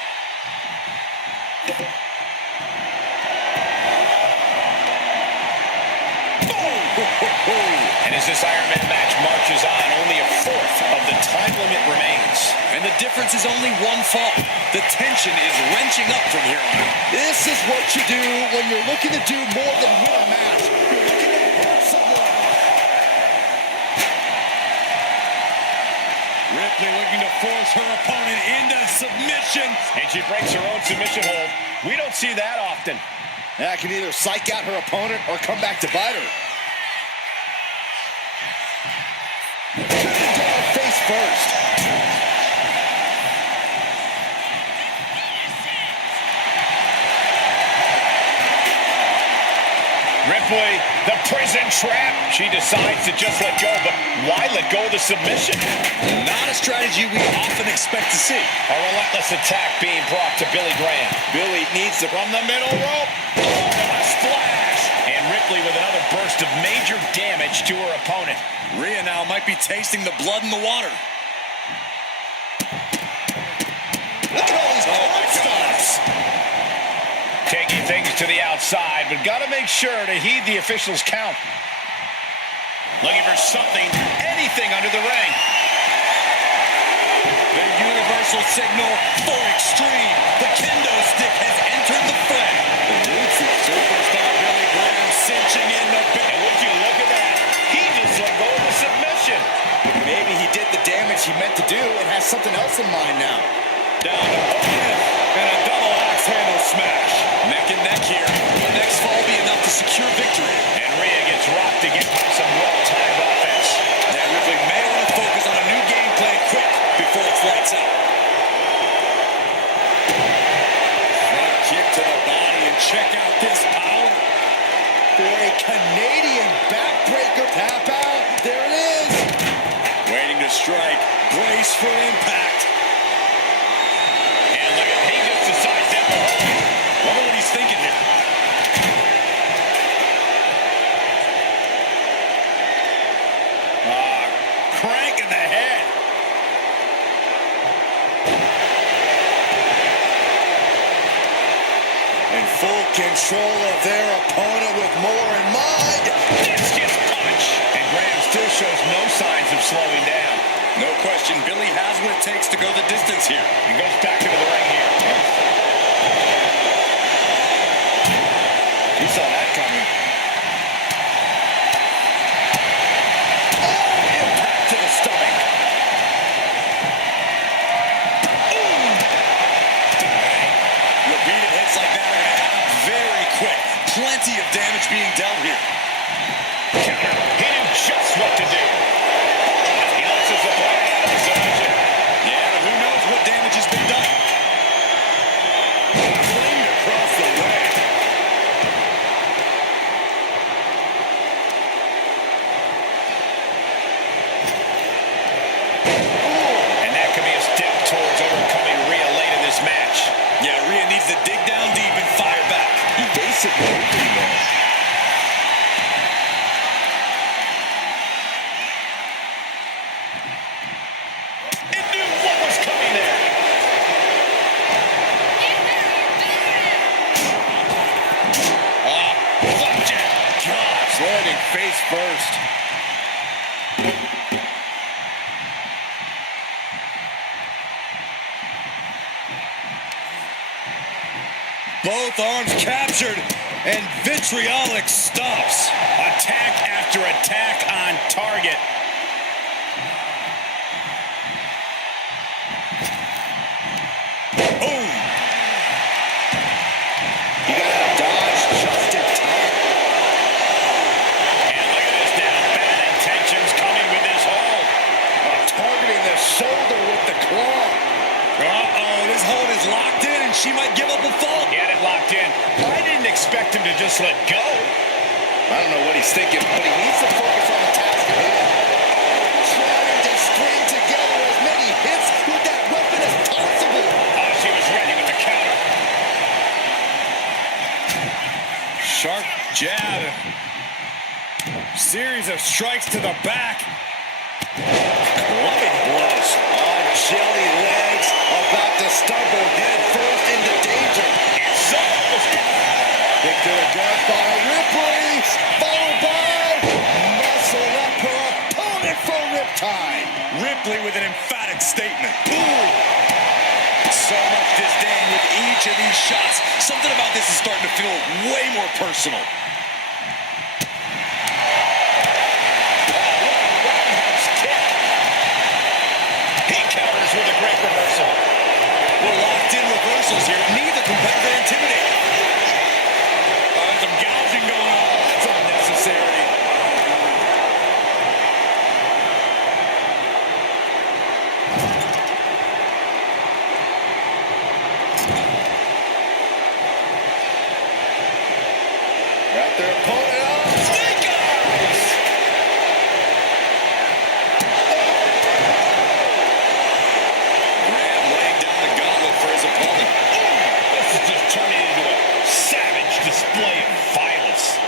And as this Iron Man match marches on, only a fourth of the time limit remains. And the difference is only one fall. The tension is wrenching up from here on out. This is what you do when you're looking to do more than win a match. You're looking to hurt someone. Ripley looking to force her opponent into submission. And she breaks her own submission hold. We don't see that often. That can either psych out her opponent or come back to bite her. Down face first. Ripley, the prison trap. She decides to just let go, but why let go of the submission? Not a strategy we often expect to see. A relentless attack being brought to Billy Graham. Billy needs to From the middle rope. Oh, a splash. And Ripley with another burst of major damage to her opponent. Rhea now might be tasting the blood in the water. look at all these hard stops. Taking things to the outside, but got to make sure to heed the official's count. Looking for something, anything under the ring. The universal signal for extreme. The kendo stick has entered the fray. The roots of superstar Billy Graham cinching in the bit. And would you look at that? He just let go of the submission. Maybe he did the damage he meant to do and has something else in mind now. Down to Bhoolna and a double axe handle smash. Neck and neck here. The next fall be enough to secure victory. And Rhea gets rocked to get some well-timed offense. Now Ripley may want to focus on a new game plan quick before it's lights out. Front kick to the body and check out this power. For a Canadian backbreaker tap out. There it is. Waiting to strike. Brace for impact. And look at, he just decides that. Wonder what he's thinking here. Crank in the head. In full control of their opponent with more in mind. Discus punch. And Graham still shows no signs of slowing down. No question, Billy has what it takes to go the distance here. He goes back into the ring here. You saw that coming. Oh, impact to the stomach. Repeated hits like that are going to add up very quick. Plenty of damage being dealt here. Counter. He knew just what to do. He lets his opponent out of the submission. Yeah, but who knows what damage has been done. Flamed across the way. And that could be a step towards overcoming Rhea late in this match. Yeah, Rhea needs to dig down deep and fire back. He basically opened there. It knew what was coming there. Flapjack. Gosh, landing face first. Both arms captured, and vitriolic stops. Attack after attack on target. Boom! He got a dodge just in time. And look at this now. Bad intentions coming with Uh-oh, this hold is locked in, and she might give up a fall. He had it locked in. I didn't expect him to just let go. I don't know what he's thinking, but he needs to focus on the task at hand. Trying to string together as many hits with that weapon as possible. Oh, she was ready with the counter. Sharp jab. Series of strikes to the back. Clubbing blows. Oh, jelly legs about to stumble head first into danger. It's so Kick to the gut by Ripley, followed by muscle up her opponent for riptide. Ripley with an emphatic statement. Ooh. So much disdain with each of these shots. Something about this is starting to feel way more personal. With a great reversal. We're locked in reversals here. Neither competitor intimidated. Some gouging going on. That's unnecessary. Got their opponent up. Snake eyes! For his opponent. This is just turning into a savage display of violence.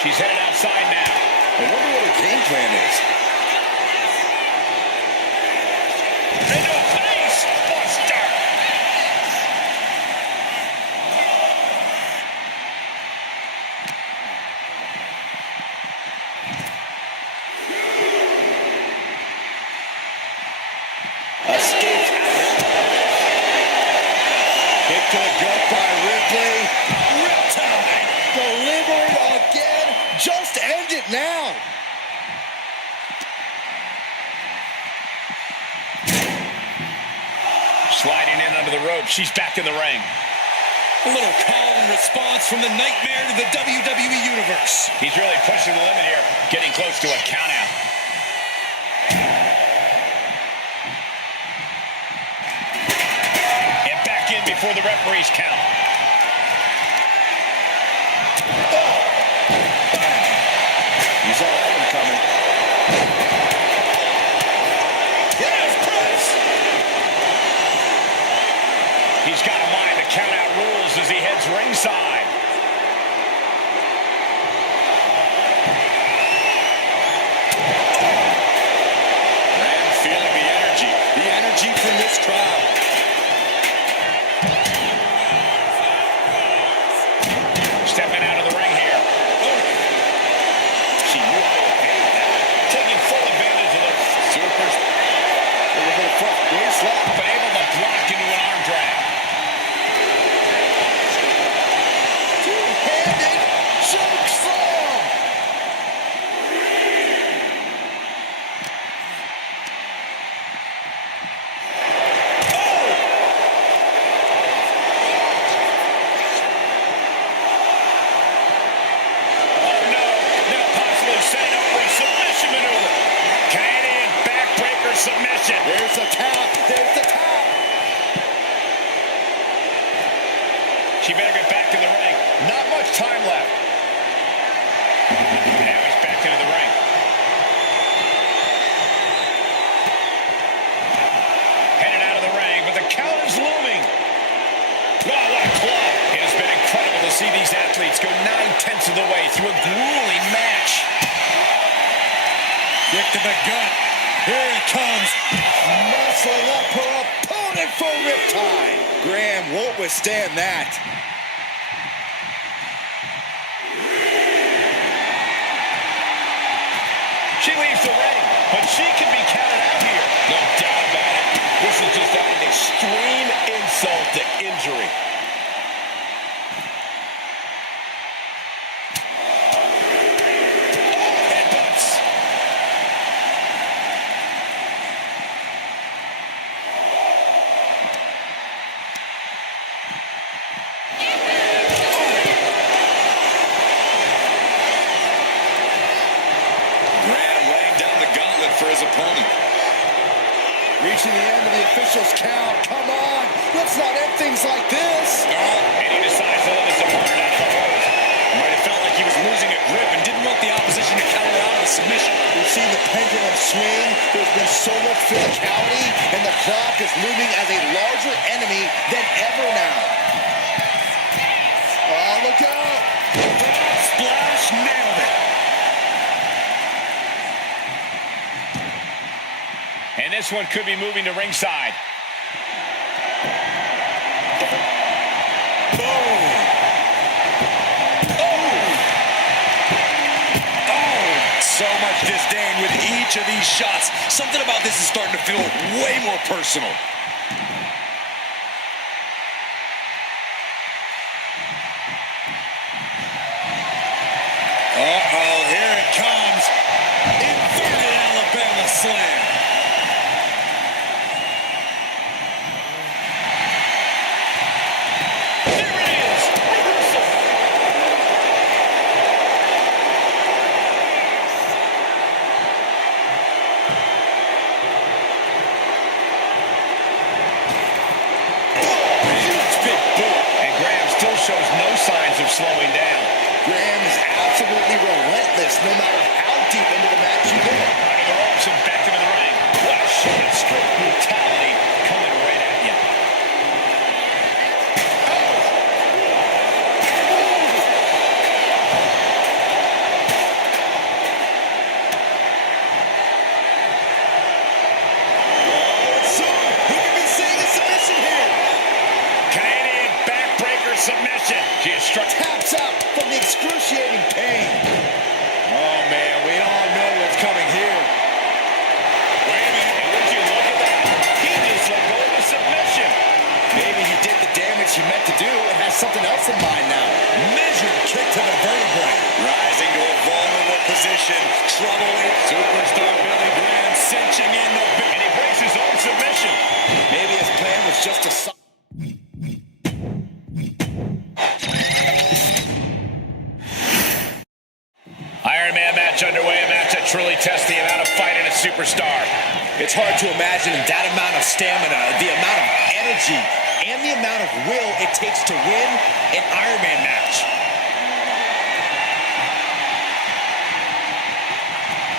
She's headed outside now. I wonder what her game plan is. Into a face buster. Escape. Kick to the gut by Ripley. Riptide! Delivered again. Just end it now. Sliding in under the rope. She's back in the ring. A little call and response from the nightmare to the WWE Universe. He's really pushing the limit here, getting close to a countout. And back in before the referees count. You saw that one coming. Yes, press! He's got to mind the countout rules as he heads ringside. Man, feeling the energy from this crowd. Stepping out of the ring here. She knew how to pay that. Taking full advantage of the Supers. A little bit of front waist slap. but able to block into an arm drag. Two-handed choke slam. Oh no, now possibly setting up for a submission maneuver. Canadian backbreaker submission. There's the tap. There's the tap. She better get back in the ring. Not much time left. Now he's back into the ring. Headed out of the ring, but the count is looming. Oh, what a club. It has been incredible to see these athletes go 9/10 of the way through a grueling match. Kick to the gut. Here it comes. Muscle up her opponent for riptide. Graham won't withstand that. She leaves the ring, but she can be counted out here. No doubt about it. This is just an extreme insult to injury. Headbutts. for his opponent. Reaching the end of the official's count. Come on. Let's not end things like this. And he decides to let his opponent out of the hole. Might have felt like he was losing a grip and didn't want the opposition to counter out of a submission. We've seen the pendulum swing. There's been so much physicality, and the clock is looming as a larger enemy than ever now. Oh, look out. Splash, nailed it. And this one could be moving to ringside. So much disdain with each of these shots. Something about this is starting to feel way more personal. Uh-oh, here it comes. Inverted Alabama slam. Shows no signs of slowing down. Graham is absolutely relentless no matter how deep into the match you get. Under the ropes and back into the ring. What a show of straight brutality coming right at you. Submission. She is struck. Taps out from the excruciating pain. Oh, man, we all know what's coming here. Wait a minute. Would you look at that? He just let go of the submission. Maybe he did the damage he meant to do and has something else in mind now. Measured kick to the vertebrae. Rising to a vulnerable position. Trouble in. Superstar Billy Graham cinching in the... And he breaks his own submission. Maybe his plan was just to... Iron Man match underway, a match that truly tests the amount of fight in a superstar. It's hard to imagine that amount of stamina, the amount of energy, and the amount of will it takes to win an Iron Man match.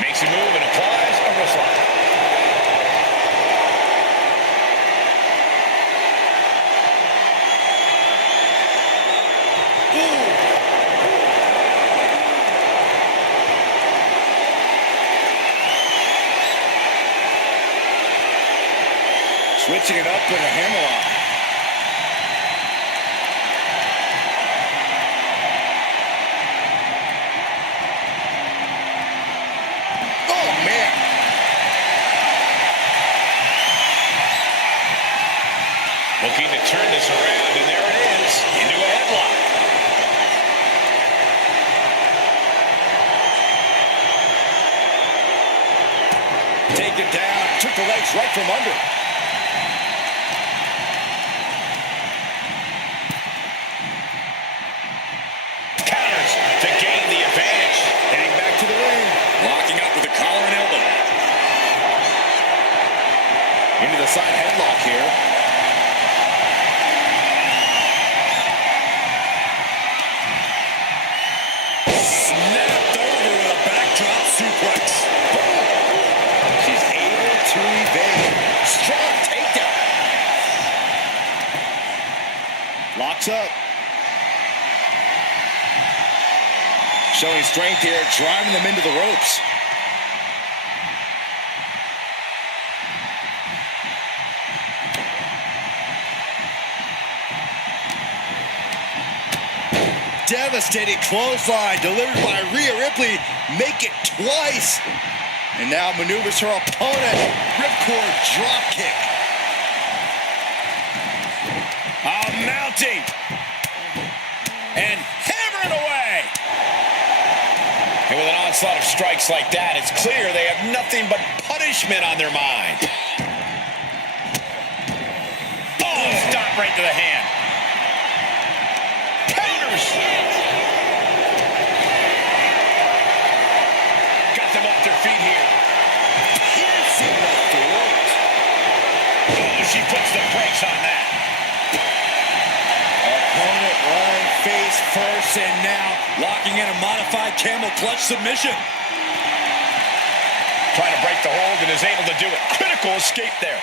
Makes a move and applies a wrist lock. Switching it up with a hammerlock. Oh, man. Looking to turn this around, and there it is, into a headlock. Taken down, took the legs right from under. To gain the advantage. Heading back to the ring. Locking up with a collar and elbow. Into the side headlock here. Snapped over with a backdrop suplex. She's able to evade. Strong takedown. Locks up. Showing strength here, driving them into the ropes. Devastating clothesline delivered by Rhea Ripley. Make it twice. And now maneuvers her opponent. Ripcord dropkick. Mounting. And hammering away. And with an onslaught of strikes like that, it's clear they have nothing but punishment on their mind. Oh, stop right to the hand. Counters. Got them off their feet here. she puts the brakes on that. Opponent running face first, and now locking in a modified camel clutch submission. Trying to break the hold and is able to do it. Critical escape there.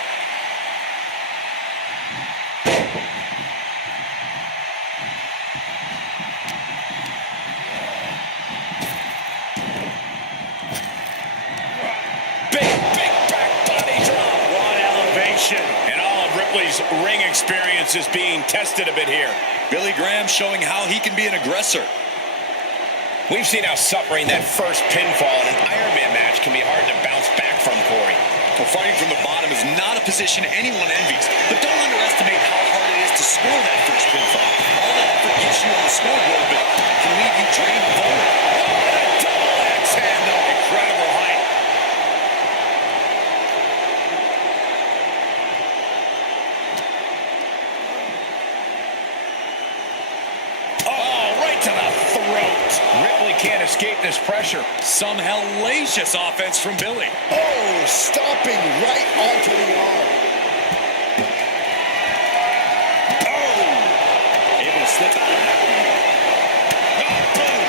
Big back body drop. What elevation. And all of Ripley's ring experience is being tested a bit here. Billy Graham showing how he can be an aggressor. We've seen how suffering that first pinfall in an Iron Man match can be hard to bounce back from, Corey. Well, fighting from the bottom is not a position anyone envies, but don't underestimate how hard it is to score that first pinfall. All that effort gets you on the scoreboard, but can leave you drained forward. Oh, and a double axe handle. Incredible height. Oh, right to the throat. Ripley can't escape this pressure. Some hellacious offense from Billy. Oh, stomping right onto the arm. Oh! Able to slip out of that one. Oh, boom.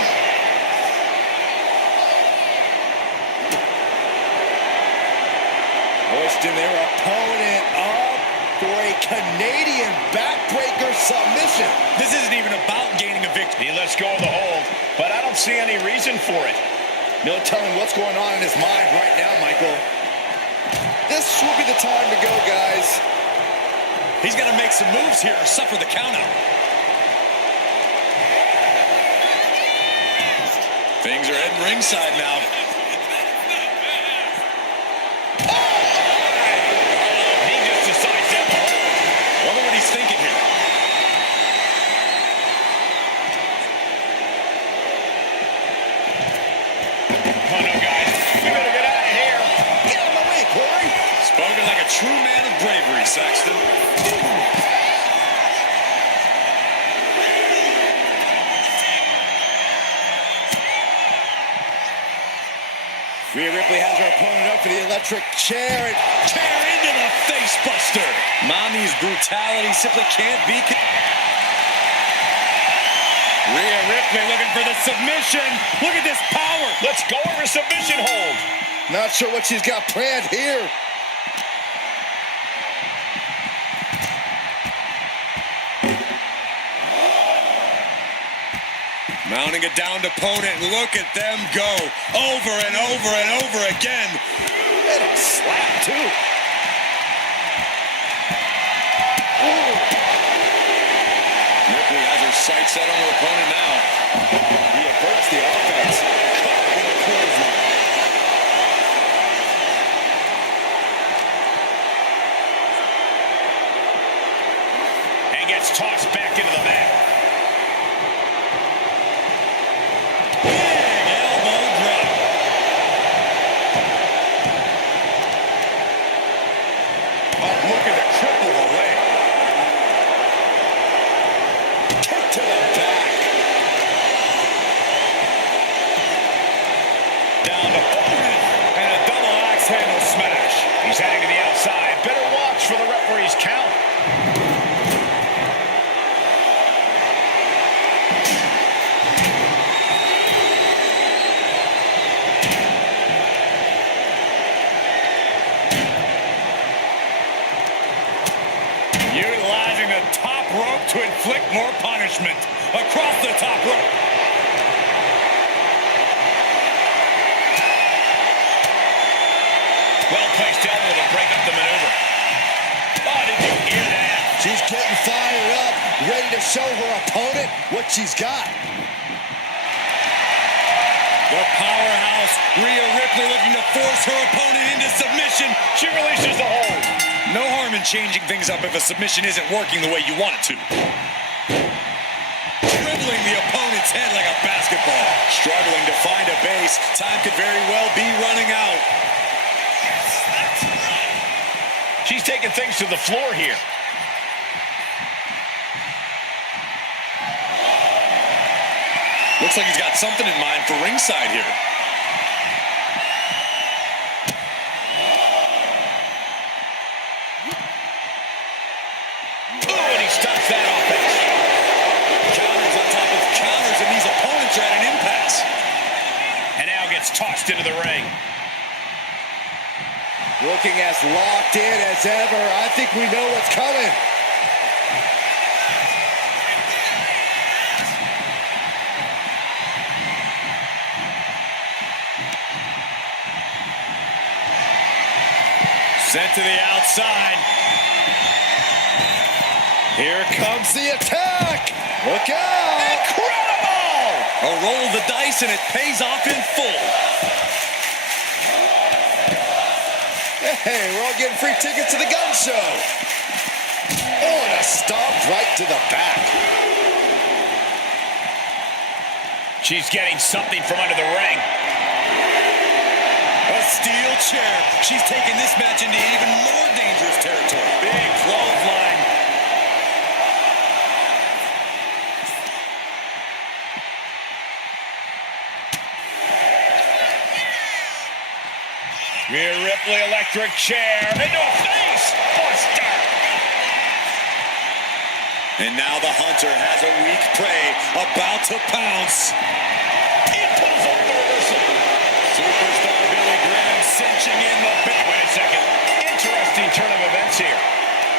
Hoisting their opponent up for a Canadian backbreaker submission. This isn't even about gaining a victory. He lets go of the hold, but I don't see any reason for it. No telling what's going on in his mind right now, Michael. This will be the time to go, guys. He's got to make some moves here or suffer the countout. Things are heading ringside now. He just decides to hold. Wonder what he's thinking here. Oh, no, guys. We better get out of here. Get out of my way, Corey. Spoken like a true man of bravery, Saxton. Rhea Ripley has her opponent up for the electric chair. And Chair into the face buster. Mommy's brutality simply can't be. Rhea Ripley looking for the submission. Look at this power. Let's go over submission hold. not sure what she's got planned here. Mounting a downed opponent, and look at them go over and over and over again. And a slap, too. Ooh. Ripley has her sights set on her opponent now. He averts the offense. Caught in a clothesline. And gets tossed back into the mat. He's heading to the outside. Better watch for the referee's count. Utilizing the top rope to inflict more punishment. Across the top rope. Well-placed elbow to break up the maneuver. Oh, did you hear that? She's getting fired up, ready to show her opponent what she's got. The powerhouse, Rhea Ripley, looking to force her opponent into submission. She releases the hold. No harm in changing things up if a submission isn't working the way you want it to. Dribbling the opponent's head like a basketball. Struggling to find a base. Time could very well be running out. She's taking things to the floor here. Looks like he's got something in mind for ringside here. the ring. Looking as locked in as ever. I think we know what's coming. Sent to the outside. Here comes the attack. Look out. Incredible! A roll of the dice, and it pays off in full. Hey, we're all getting free tickets to the gun show. Oh, and a stomp right to the back. She's getting something from under the ring. A steel chair. She's taking this match into even more dangerous territory. Big clothesline. Rhea Ripley, electric chair, into a face buster. And now the hunter has a weak prey about to pounce. It pulls off the reversal. Superstar Billy Graham cinching in the back. Wait a second. Interesting turn of events here.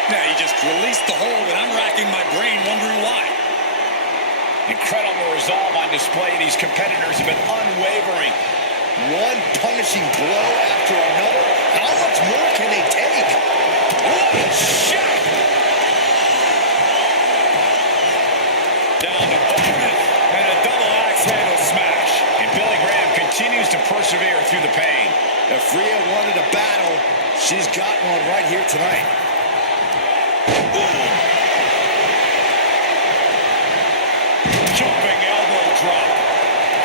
Now he just released the hold, and I'm racking my brain wondering why. Incredible resolve on display. These competitors have been unwavering. One punishing blow after another. How much more can they take? What a shot! Down to Bowman, and a double axe handle smash. And Billy Graham continues to persevere through the pain. If Rhea wanted a battle, she's got one right here tonight. Jumping elbow drop.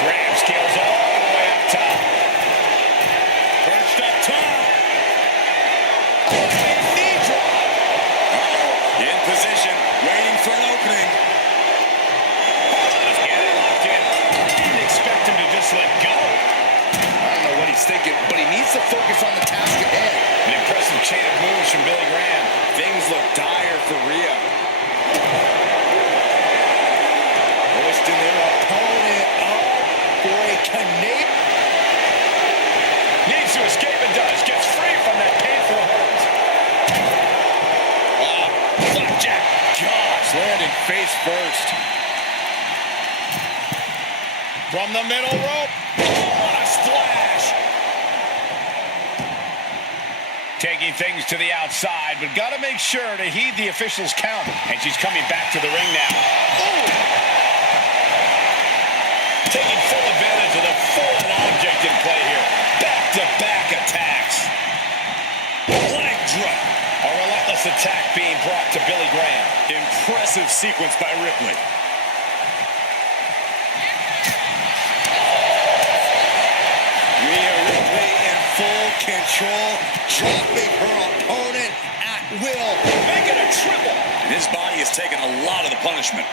Graham scales all the way up top. Perched up top. Knee drop. In position, waiting for an opening. Let's get it locked in. Didn't expect him to just let go. I don't know what he's thinking, but he needs to focus on the task ahead. An impressive chain of moves from Billy Graham. Things look dire for Rhea. Hoisting their opponent up for a Canadian. Needs to escape and does. Gets free from that painful hold. Wow. Flapjack. Gosh, landing face first. From the middle rope. Oh, what a splash. Taking things to the outside, but got to make sure to heed the official's count. And she's coming back to the ring now. Ooh. Taking full advantage of the foreign object in play here. Back-to-back attacks. Leg drop. A relentless attack being brought to Billy Graham. Impressive sequence by Ripley. Rhea Ripley in full control, dropping her opponent at will. Making a triple. And his body has taken a lot of the punishment.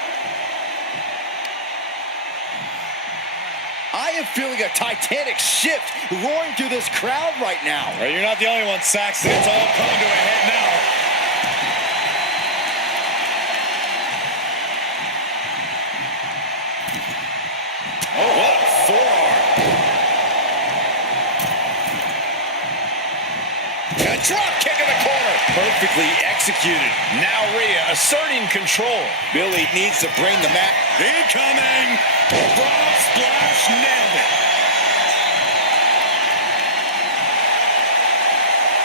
I am feeling a titanic shift roaring through this crowd right now. Well, you're not the only one, Saxton. It's all coming to a head now. Oh, what a forearm. A drop kick in the corner. Perfectly executed. Now Rhea asserting control. Billy needs to bring the mat. Incoming! Broad splash, nailed it.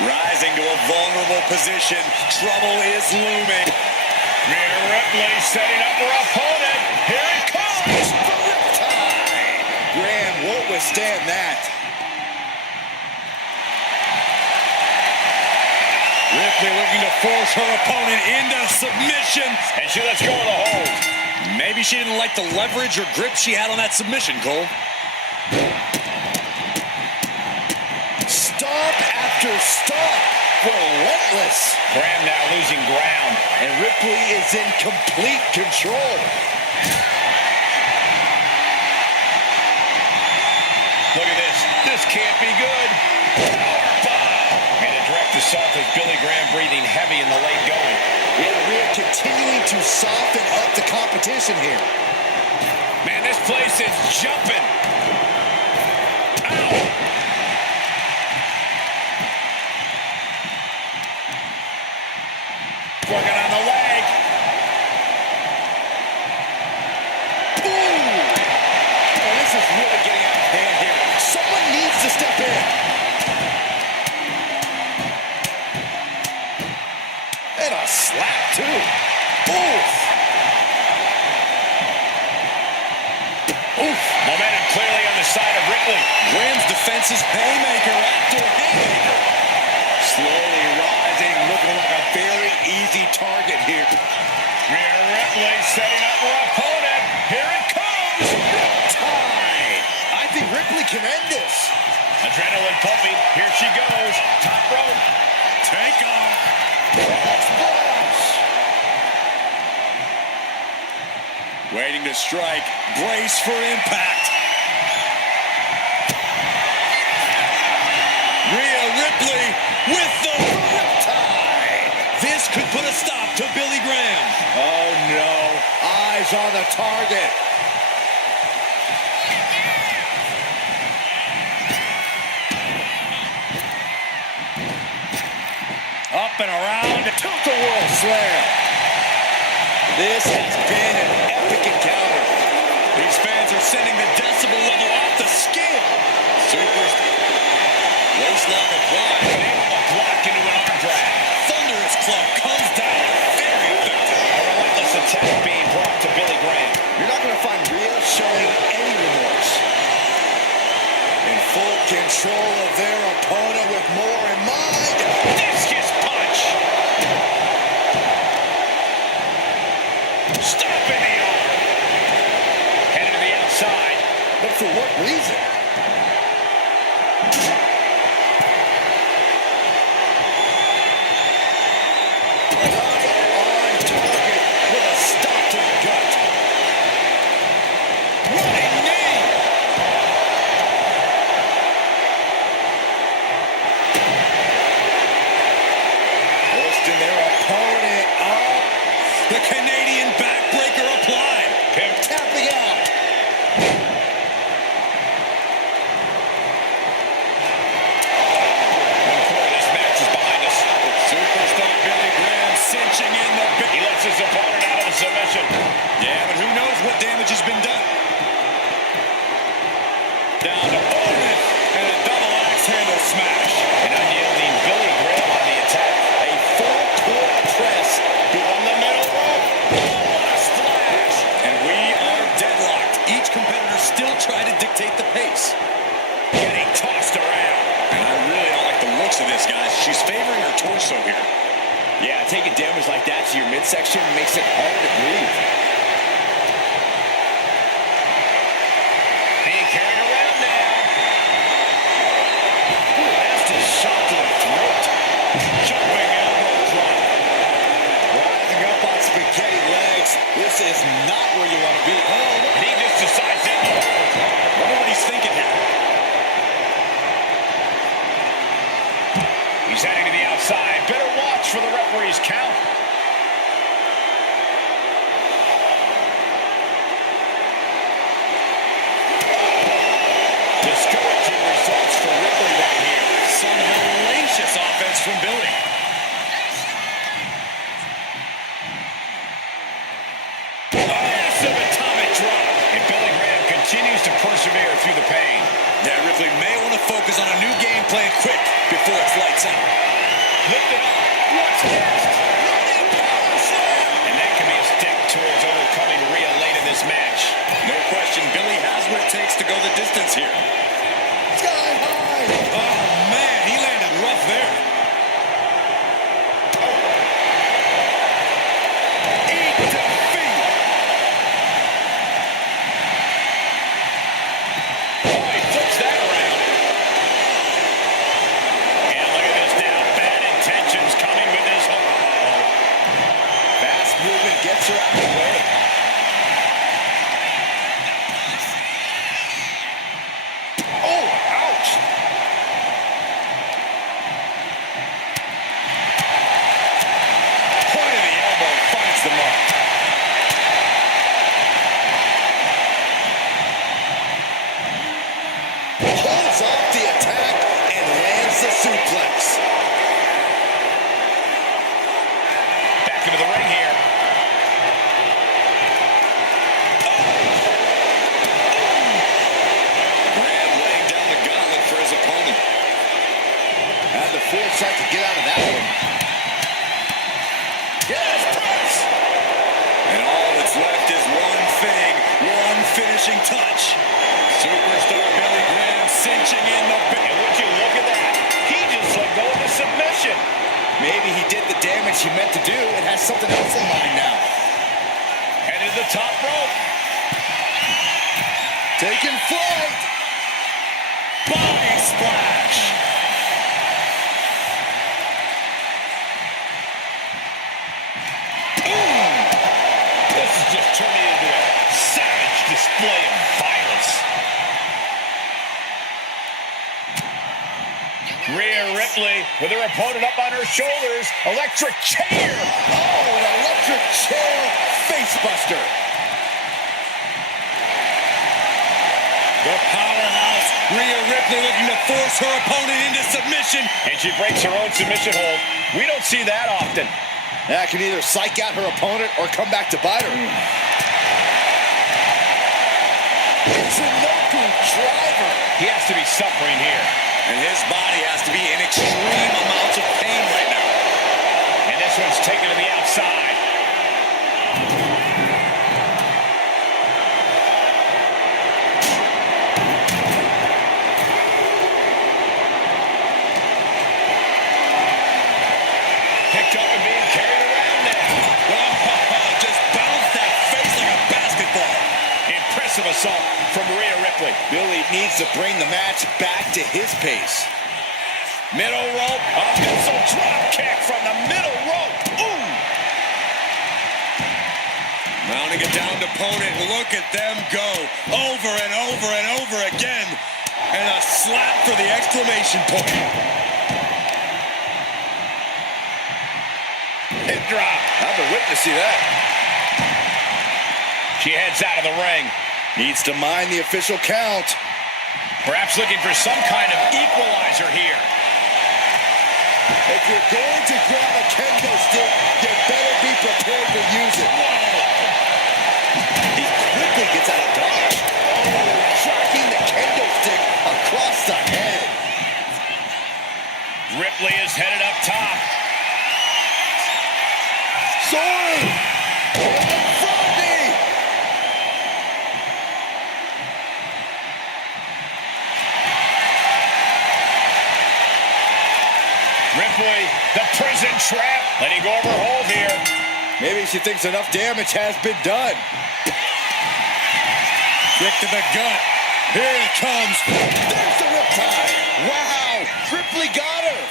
Rising to a vulnerable position. Trouble is looming. Rhea Ripley setting up her opponent. Here it comes. Graham won't withstand that. Ripley looking to force her opponent into submission. And she lets go of the hold. Maybe she didn't like the leverage or grip she had on that submission, Cole. Stomp after stomp. Relentless. Graham now losing ground. And Ripley is in complete control. Look at this. This can't be good. And a direct assault as Billy Graham breathing heavy in the late going. Yeah, Rhea continuing to soften up the competition here. Man, this place is jumping. Ow! lances haymaker after haymaker. Slowly rising, looking like a very easy target here. Rhea Ripley setting up her opponent. Here it comes. Tie. I think Ripley can end this. Adrenaline pumping. Here she goes. Top rope. Take off. Splash. Waiting to strike. Brace for impact. Rhea Ripley with the Tie. This could put a stop to Billy Graham. Oh no. Eyes on the target. Up and around. Tilt-a-whirl slam. This has been an epic encounter. These fans are sending the decibel level off the scale. Superstar. Waistlock applied. Able to block into an arm drag. Thunderous club comes down. Very effective. A relentless attack being brought to Billy Graham. You're not going to find Rhea showing any remorse. In full control of their opponent with more in mind. Discus punch. Stop in the arm. Headed to the outside. But for what reason? On target with a stop to the gut. Running knee. Lifting their opponent up. The Canadian backbreaker applied. Tapping out. This match is behind us. Superstar Billy Graham cinching in the big. He lets his opponent out of the submission. Yeah, but who knows what damage has been done. Down to Otis and a double axe handle smash. an unyielding Billy Graham on the attack. A full court press On the middle rope. What a splash. And we are deadlocked. Each competitor still trying to dictate the pace. Getting tossed around. And I really don't like the looks of this, guys. She's favoring her torso here. Yeah, taking damage like that to your midsection makes it hard to breathe. Being carried around now. Nasty shot to the throat. Jumping elbow drop. Rising up on spaghetti legs. This is not where you want to be. Oh, look. And he just decides to Wonder what he's thinking here. He's heading to the outside. Better watch for the referee's count. Discouraging results for Ripley right here. Some hellacious offense from Billy. Massive atomic drop. And Billy Graham continues to persevere through the pain. Yeah, Ripley may want to focus on a new game plan quick before it's lights out. Lift it up. What's next? Running power slam. And that can be a step towards overcoming Rhea late in this match. No question, Billy has what it takes to go the distance here. Sky high. Oh, man, he landed rough there. Eat defeat. Oh, he flips that around. And look at this now. Bad intentions coming with this. Fast movement gets her out of the way. Oh, ouch. Point of the elbow finds the mark. Holds off the attack and lands the suplex. Back into the ring here. Graham laying down the gauntlet for his opponent. Had the foresight to get out of that one. Yes, press. And all that's left is one thing, one finishing touch. Superstar Billy Graham cinching in the Maybe he did the damage he meant to do and has something else in mind now. Headed to the top rope. Taking flight. Body splash. This is just turning into a savage display of violence. Rhea Ripley with her opponent up on her shoulders. Electric chair. Oh, an electric chair facebuster. The powerhouse, Rhea Ripley, looking to force her opponent into submission. And she breaks her own submission hold. We don't see that often. That can either psych out her opponent or come back to bite her. It's a Noku driver. He has to be suffering here. And his body has to be in extreme amounts of pain right now. And this one's taken to the outside. Picked up and being carried around now. Just bounced that face like a basketball. Impressive assault from Rhea Ripley. Billy needs to bring the match back to his pace. Middle rope. A missile drop kick from the middle rope. Ooh. Mounting it down to opponent. Look at them go. Over and over and over again. And a slap for the exclamation point. Hip drop. I've been waiting to see that. She heads out of the ring. Needs to mind the official count. Perhaps looking for some kind of equalizer here. If you're going to grab a kendo stick, you better be prepared to use it. He quickly gets out of dodge. Oh, tracking the kendo stick across the head. Ripley is headed up top. Soaring! Front knee! Ripley, the prison trap. Letting go of her hold here. Maybe she thinks enough damage has been done. Kick to the gut. Here it comes. There's the riptide. Wow! Ripley got her.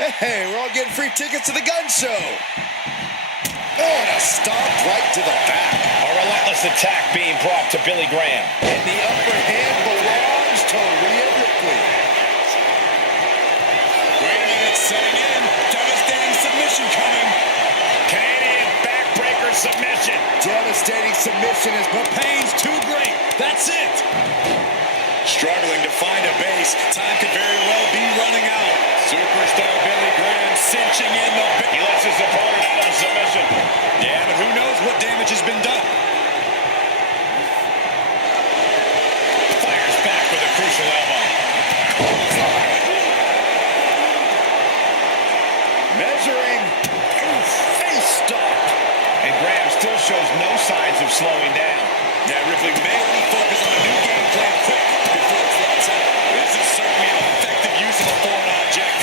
Hey, we're all getting free tickets to the gun show. Oh, and a stomp right to the back. A relentless attack being brought to Billy Graham. And the upper hand belongs to Rhea Ripley. Wait a minute, setting in. Devastating submission coming. Canadian backbreaker submission. Devastating submission is The pain's too great. That's it. Struggling to find a base. Time could very well be running out. Superstar Billy Graham cinching in the... He lets his opponent out of submission. Yeah, but who knows what damage has been done. Fires back with a crucial elbow. measuring. Face stop. And Graham still shows no signs of slowing down. Yeah, Ripley may only focus on a new game plan quick before it's lights out. This is certainly an effective use of a foreign object.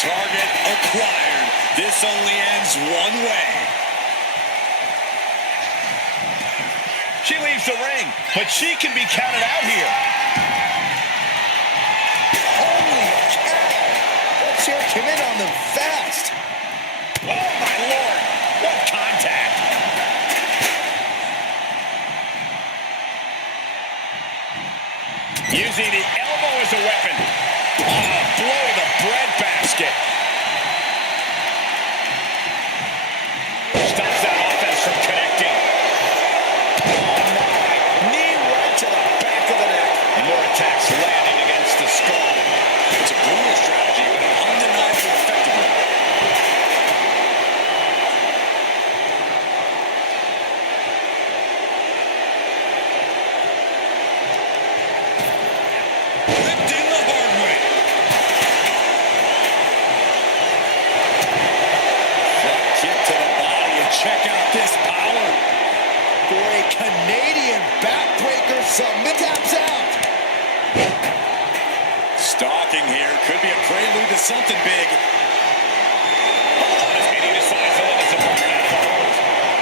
Target acquired. This only ends one way. She leaves the ring, but she can be counted out here. Holy cow! That chair came in on them fast. Oh, my Lord. What contact. Using the elbow as a weapon. Oh, a blow to the breadbasket. Stops that offense from connecting. Oh, my. Knee right to the back of the neck. And more attacks landing against the skull. It's a brutal strategy, but an undeniable effective one. Ripped in the hard way. Front kick to the body, and check out this power. For a Canadian backbreaker submit, taps out. Stop. working here. Could be a prelude to something big. And he decides to let his opponent out of the hold.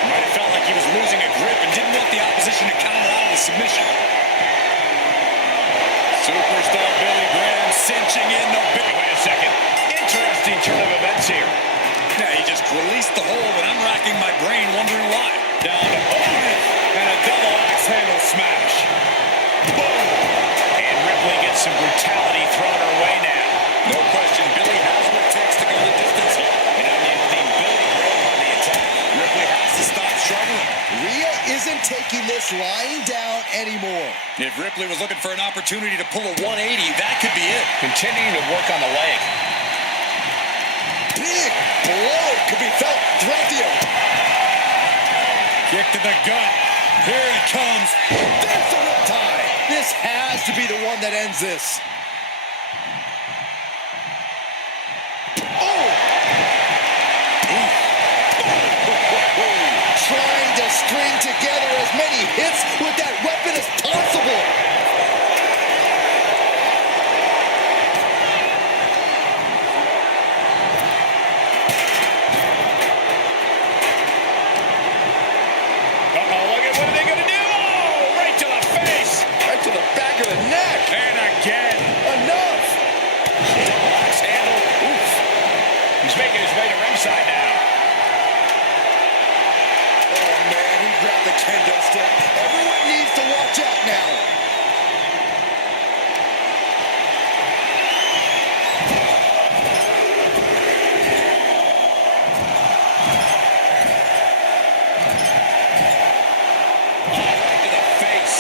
Might have felt like he was losing a grip and didn't want the opposition to counter out of the submission. Superstar Billy Graham cinching in the big. Wait a second. Interesting turn of events here. Yeah, he just released the hold, and I'm racking my brain wondering why. Down to and a double axe handle smash. Boom! And Ripley gets some brutality thrown her way now. No question, Billy has what it takes to go the distance here. And I'm the Billy Graham on the attack. Ripley has to stop struggling. Rhea isn't taking this lying down anymore. If Ripley was looking for an opportunity to pull a 180, that could be it. Continuing to work on the leg. Big blow could be felt throughout the arena. Kick to the gut. Here it comes. There's the riptide. This has to be the one that ends this. Oh! Trying to string together as many hits with that weapon as possible. Uh-oh, look at what are they going to do? Oh, right to the face. Right to the back of the neck. And again. Enough. Double axe handle. Oof. He's making his way to ringside now. Oh, man, he grabbed the kendo stick. Everyone needs to watch out now. Right to the face.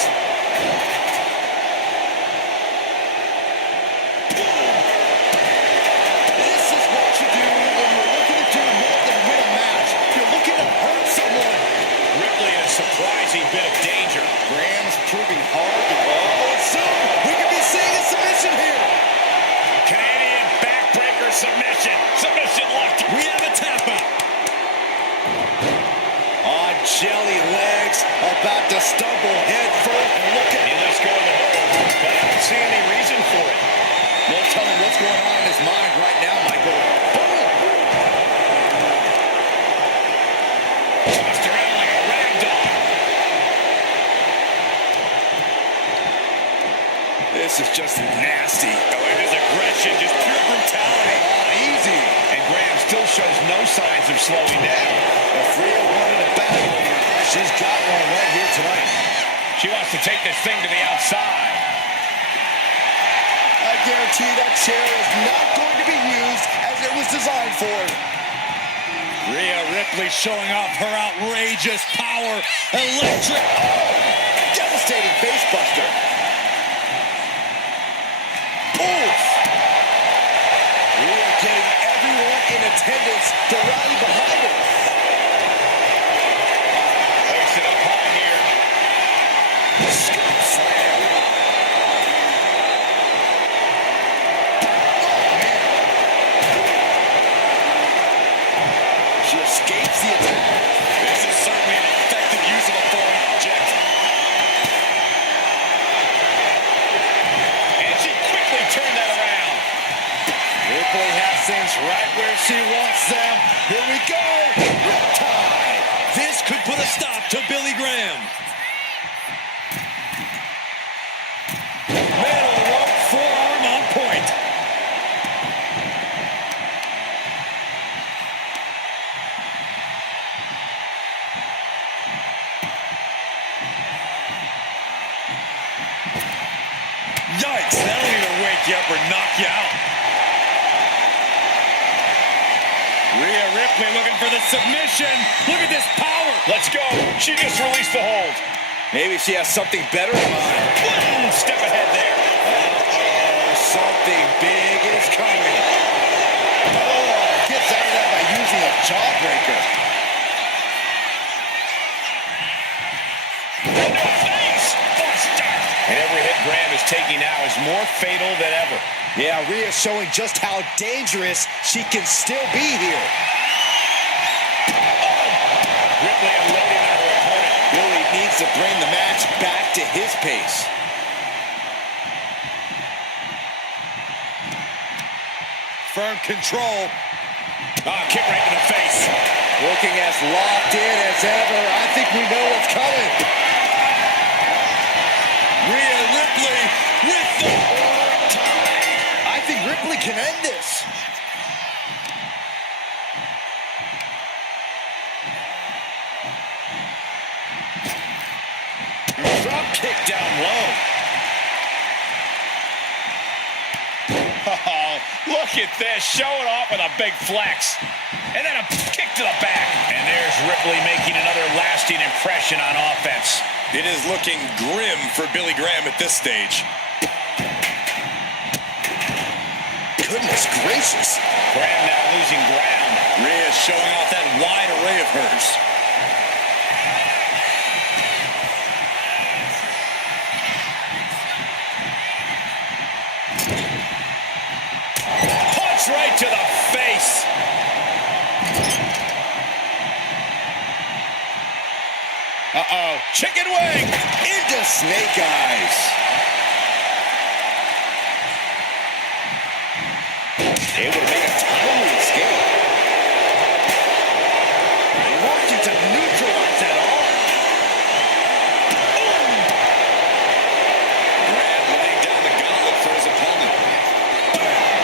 This is what you do when you're looking to do more than win a match. You're looking to hurt someone. Ripley in a surprising bit of danger. Graham's proving hard. Oh, soon we could be seeing a submission here. Canadian backbreaker submission. Submission locked. We have a tap out. On jelly legs, about to stumble head first. And look at He lets go of the hold, but I don't see any reason for it. No telling what's going on in his mind right now, Michael. Boom! Tossed around like a rag doll. This is just nasty. Oh, and his aggression, just pure brutality. Easy. And Graham still shows no signs of slowing down. If Rhea wanted a battle, she's got one right here tonight. She wants to take this thing to the outside. I guarantee that chair is not going to be used as it was designed for. Rhea Ripley showing off her outrageous power. Electric. Devastating face buster. Oof. Rhea getting everyone in attendance to rally behind her. Hoisted up high here. Scoop slam. She escapes the attack. This is certainly an effective use of a foreign object. And she quickly turned that around. Ripley has things right where she wants them. Here we go. Riptide. This could put a stop to Billy Graham. Middle rope forearm on point. Yikes, that'll either wake you up or knock you out. Rhea Ripley looking for the submission. Look at this power. Let's go. She just released the hold. Maybe she has something better in mind. Boom! Step ahead there. Uh-oh, something big is coming. Oh, gets out of that by using a jawbreaker. Into the face. Buster. And every hit Graham is taking now is more fatal than ever. Yeah, Rhea showing just how dangerous she can still be here. Ripley unloading on her opponent. Billy needs to bring the match back to his pace. firm control. Kick right in the face. Looking as locked in as ever. I think we know what's coming. Rhea Ripley with the Time. I think Ripley can end this. Drop kick down low. Oh, look at this. Showing off with a big flex. And then a kick to the back. And there's Ripley making another lasting impression on offense. It is looking grim for Billy Graham at this stage. Goodness gracious. Graham now losing ground. Rhea showing off that wide array of hers. Punch right to the face. Uh-oh. Chicken wing. Into snake eyes. Able to make a timely escape. Working to neutralize that arm. Graham laying down the gauntlet for his opponent.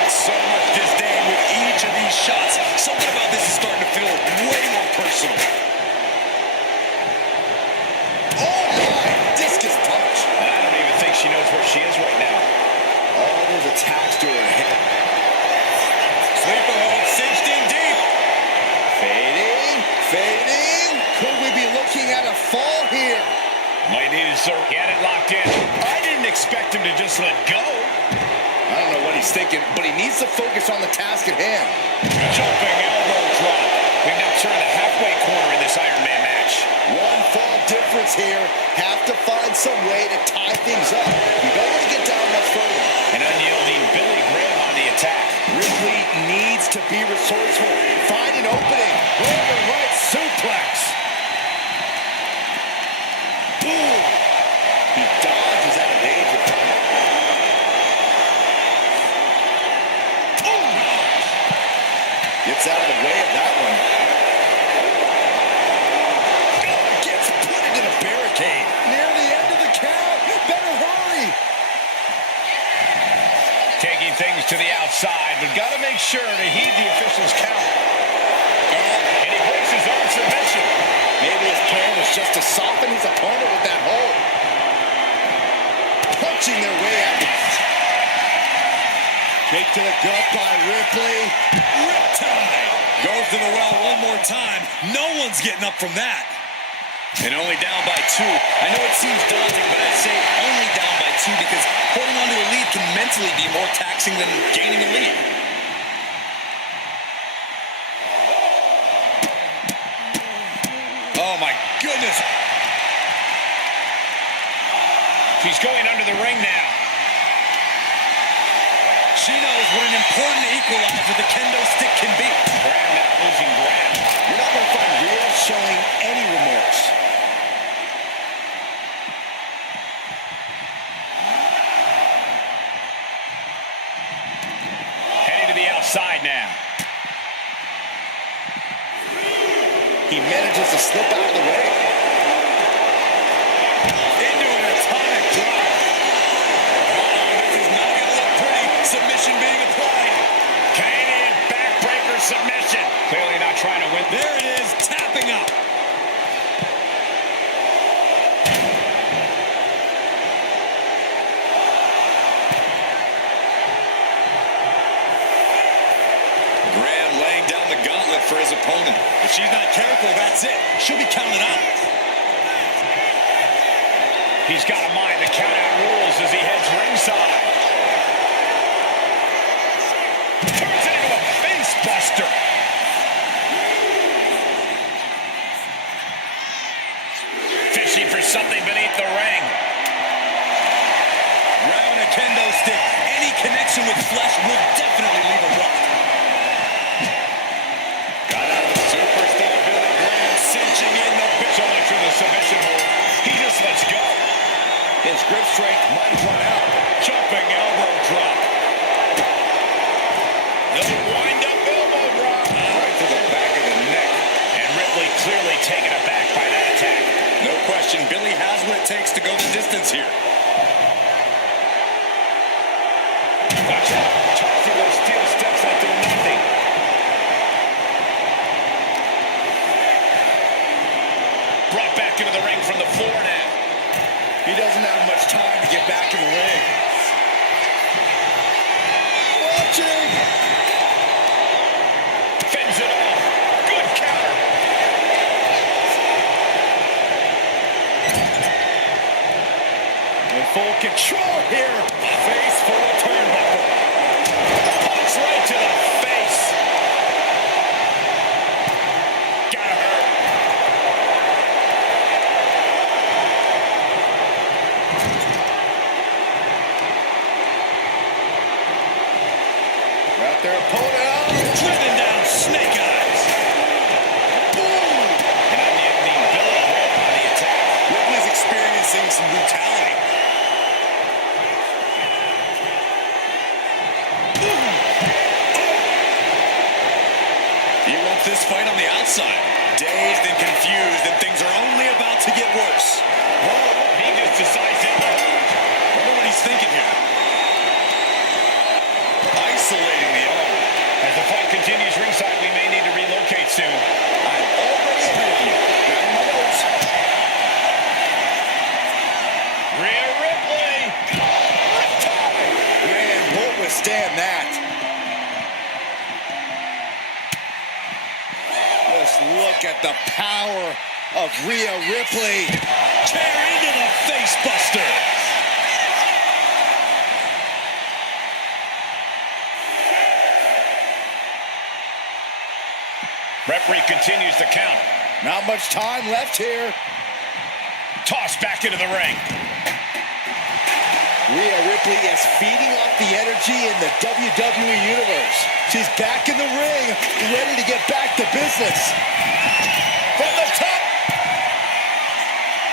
So much disdain with each of these shots. Something about this is starting to feel way more personal. Oh my! Discus punch. And I don't even think she knows where she is right now. All those attacks to her head. Sleeper hold cinched in deep. Fading. Fading. Could we be looking at a fall here? Might need to get it locked in. I didn't expect him to just let go. I don't know what he's thinking, but he needs to focus on the task at hand. Jumping elbow drop. We've now turned the halfway corner in this Iron Man match. One fall difference here. Have to find some way to tie things up. You don't want to get down much further. An unyielding Billy Graham on the attack. Ripley needs to be resourceful. Find an opening. Over right suplex. Boom. He dodges out of danger. Boom. Gets out of the way of that one. Gets put into the barricade. Near the end of the count. Better hurry. Taking things to the outside, but got to make sure to heed the official's count. And he breaks his own submission. Maybe his plan was just to soften his opponent with that hold. Punching their way out. Kick to the gut by Ripley. Riptide. Goes to the well one more time. No one's getting up from that. And only down by 2. I know it seems daunting, but I'd say only down by 2 because holding on to a lead can mentally be more taxing than gaining a lead. Oh my goodness. She's going under the ring now. She knows what an important equalizer the kendo stick can be. Graham now losing ground. You're not going to find Rhea showing any remorse. Heading to the outside now. He manages to slip out of the way. Into an atomic drop. Oh, this is not going to look pretty. Submission being applied. Canadian backbreaker submission. Clearly not trying to win. There it is, tapping out. Graham laying down the gauntlet for his opponent. If she's not careful, that's it. She'll be counted out. He's got to mind the count-out rules as he heads ringside. Turns it into a face buster. Fishing for something beneath the ring. Grabbing a kendo stick. Any connection with flesh will definitely leave a mark. Got out of the superstar Billy Graham, cinching in the bitch only through the submission hold. He just lets go. His grip strength might run out. Jumping elbow drop. No takes to go the distance here. Watch out. Tossing those steel steps like they're nothing. Brought back into the ring from the floor now. He doesn't have much time to get back in the ring. Watching. Fends it off. Good counter. In full control here. Face full of turnbuckle. Punch right to the face. Gotta hurt. Got their opponent out. Driven down, snake eyes. Boom. And on the ability to hold on the attack. Ripley's experiencing some brutality. He wants this fight on the outside. Dazed and confused, and things are only about to get worse. Oh, he just decides to Wonder what he's thinking here. Isolating the arm. As the fight continues ringside, we may need to relocate soon. I'm already ahead of you. Grabbing my notes. Rhea Ripley. Man, won't withstand that. Just look at the power of Rhea Ripley. Tear into the face buster. Referee continues the count. Not much time left here. Tossed back into the ring. Rhea Ripley is feeding off the energy in the WWE Universe. She's back in the ring, ready to get back to business. From the top.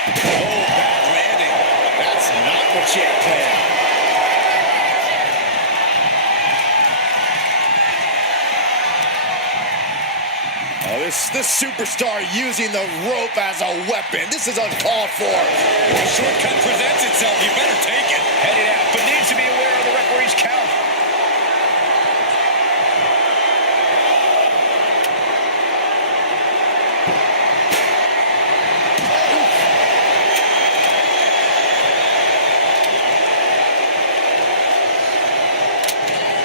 Oh, bad landing. That's not what she had planned. Oh, this superstar using the rope as a weapon. This is uncalled for. If a shortcut presents itself, you better take it. Headed out, but needs to be aware of the referee's count.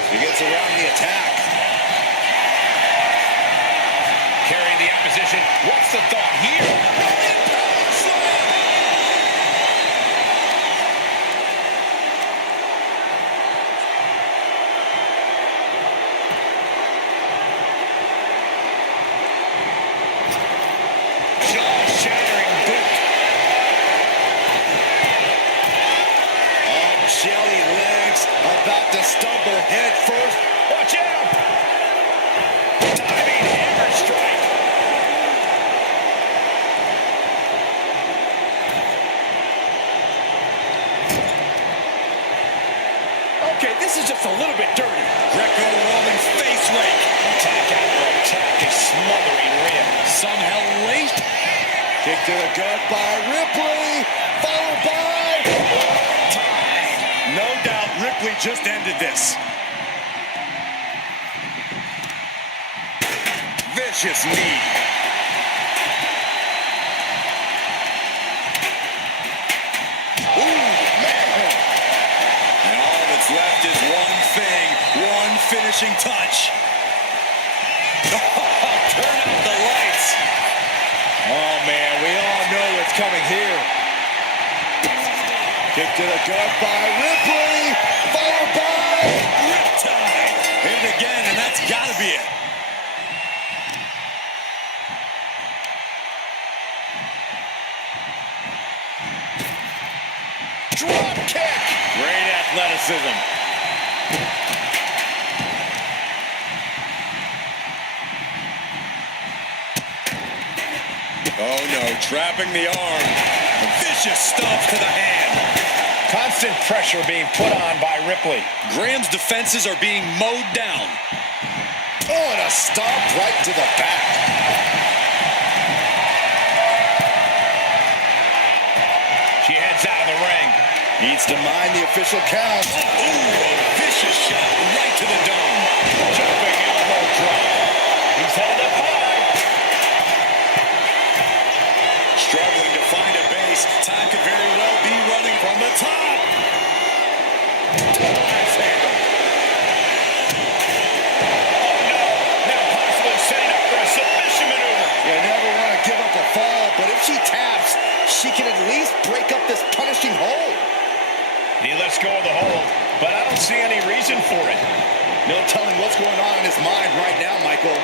He gets around the attack. Carrying the opposition. What's the thought here? Running power slam. Jaw-shattering boot. Oh, jelly legs about to stumble head first. Watch out! Diving hammer strike. Okay, this is just a little bit dirty. Greco-Roman face rake. Attack after attack is smothering Rhea. Somehow late. Kick to the gut by Ripley, followed by... No doubt Ripley just ended this. Vicious knee. Ooh, man. And all that's left is one thing, one finishing touch. Turn out the lights. Oh, man, we all know what's coming here. Kick to the gut by Ripley, followed by... Riptide. Hit it again, and that's got to be it. Drop kick. Great athleticism. Oh, no, trapping the arm. A vicious stomp to the hand. Constant pressure being put on by Ripley. Graham's defenses are being mowed down. Oh, and a stomp right to the back. She has gets out of the ring. Needs to mind the official count. Ooh, a vicious shot right to the dome. Jumping elbow drop. He's held up high. Struggling to find a base. Time could very well be running from the top. Double axe handle. Oh no. Now possibly setting up for a submission maneuver. You never want to give up a fall, but if she taps, she can at least break up this punishing hold. He lets go of the hold, but I don't see any reason for it. No telling what's going on in his mind right now, Michael.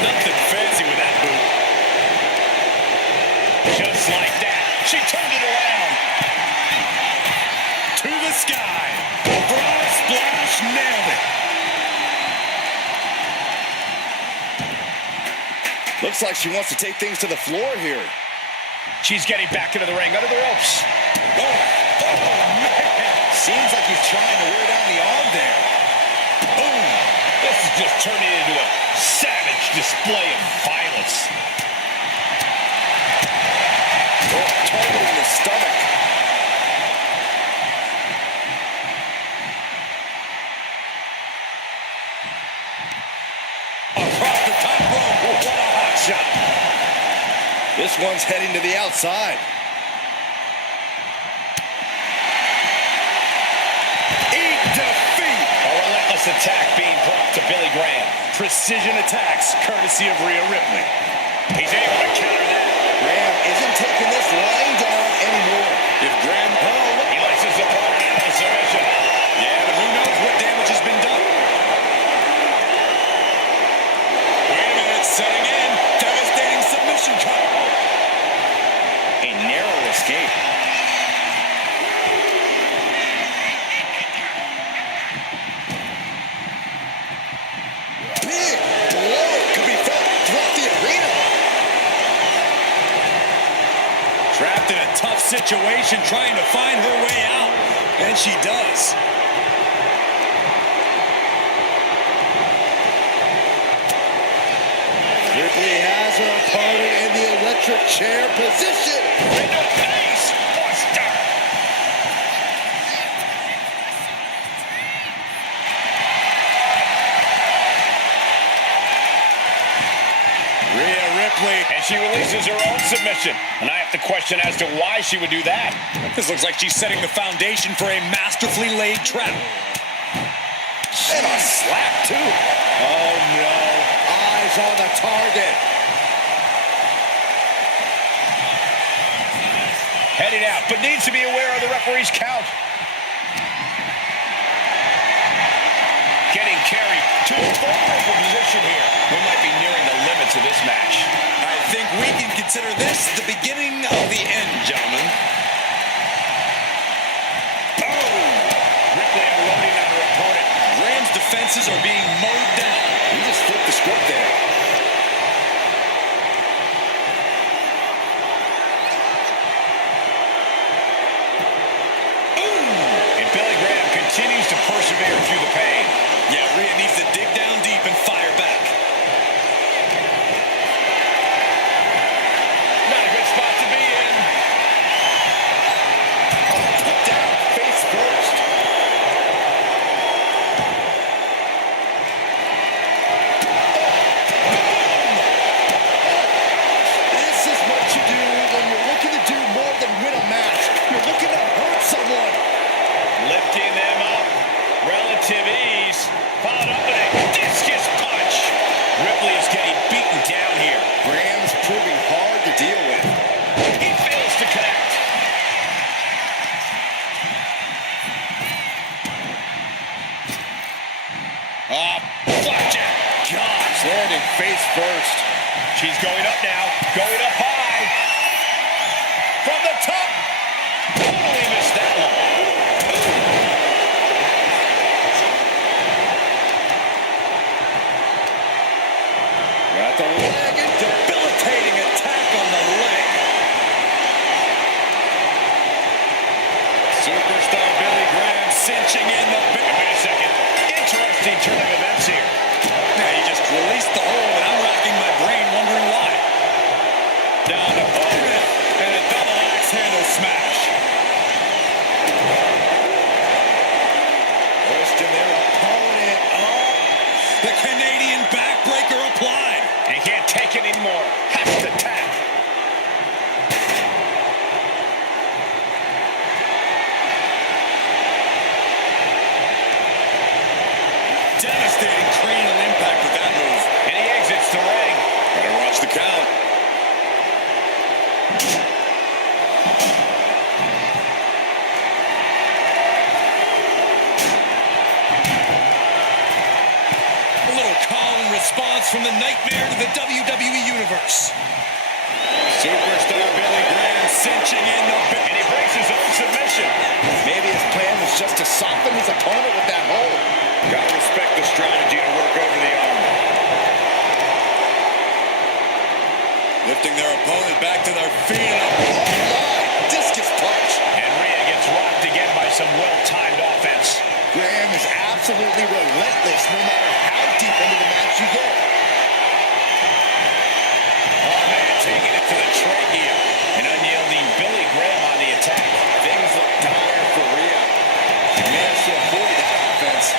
Nothing fancy with that boot. Just like that, she turned it around. To the sky. Broad splash, nailed it. Looks like she wants to take things to the floor here. She's getting back into the ring, under the ropes. Oh, man. Seems like he's trying to wear down the arm there. Boom! This is just turning into a savage display of violence. Oh, targeting the stomach. Across the top rope. What a hot shot. This one's heading to the outside. Eat defeat. A relentless attack being brought to Billy Graham. Precision attacks, courtesy of Rhea Ripley. He's able to counter that. Graham isn't taking this lying down anymore. If Graham... He lets his opponent out of submission. Yeah, but who knows what damage has been done. Wait a minute, setting in. Devastating submission cut. A narrow escape. Big blow could be felt throughout the arena. Trapped in a tough situation, trying to find her way out. And she does. Ripley has her opponent in the electric chair position. Into a face buster. Rhea Ripley. And she releases her own submission. And I have to question as to why she would do that. This looks like she's setting the foundation for a masterfully laid trap. And a slap, too. Oh, no. Eyes on the target. Heading out, but needs to be aware of the referee's count. Getting carried to a vulnerable position here. We might be nearing the limits of this match. I think we can consider this the beginning of the end, gentlemen. Oh! Ripley unloading on her opponent. Graham's defenses are being mowed down. He just flipped the script there. And Billy Graham continues to persevere through the pain. Yeah, Rhea needs to dig down deep and fire back. Not a good spot to be in. Put down face first. This is what you do when you're looking to do more than win a match. You're looking to hurt someone. Lifting them up. Relative ease. Followed up with a discus punch. Ripley is getting beaten down here. Graham's proving hard to deal with. He fails to connect. Flapjack. Gosh, landing face first. She's going up now. Going up high. From the top. Totally missed that one. Got the leg and Debilitating attack on the leg. Superstar Billy Graham cinching in the... Wait a second. Interesting turn of events here. down to opponent. And a double axe handle smash. Pushing their opponent up. The Canadian backbreaker applied. And he can't take it anymore. Has to tap. Devastating cranial impact with that move. And he exits the ring. Better watch the count. A little Kaun response from the nightmare to the WWE Universe. Superstar Billy Graham cinching in the... And he breaks his own submission. Maybe his plan was just to soften his opponent with that hold. Gotta respect the strategy to work over the arm. Lifting their opponent back to their feet. Oh my! Discus punch. And Rhea gets rocked again by some well-timed offense. Graham is absolutely relentless no matter how deep into the match you get. Oh, man, taking it to the trachea. An unyielding Billy Graham on the attack. Things look dire for Rhea. She managed to avoid that offense.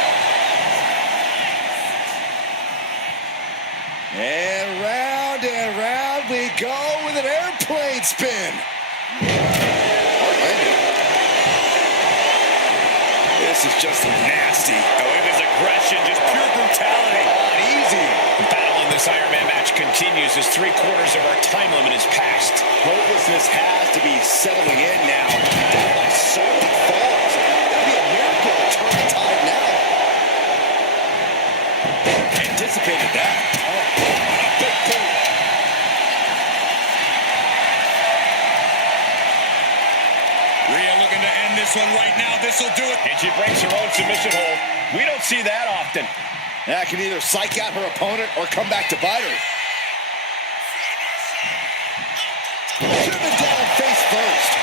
And round we go with an airplane spin. This is just nasty. Oh, it is aggression, just pure brutality. Easy. The battle in this Iron Man match continues as 3/4 of our time limit is passed. Hopelessness has to be settling in now. Down by so many falls. That'd be a miracle to turn the tide now. Anticipated that. Oh, a big boot. Rhea looking to end this one right now. This will do it. And she breaks her own submission hold. We don't see that often. That can either psych out her opponent or come back to bite her. Driven down face first.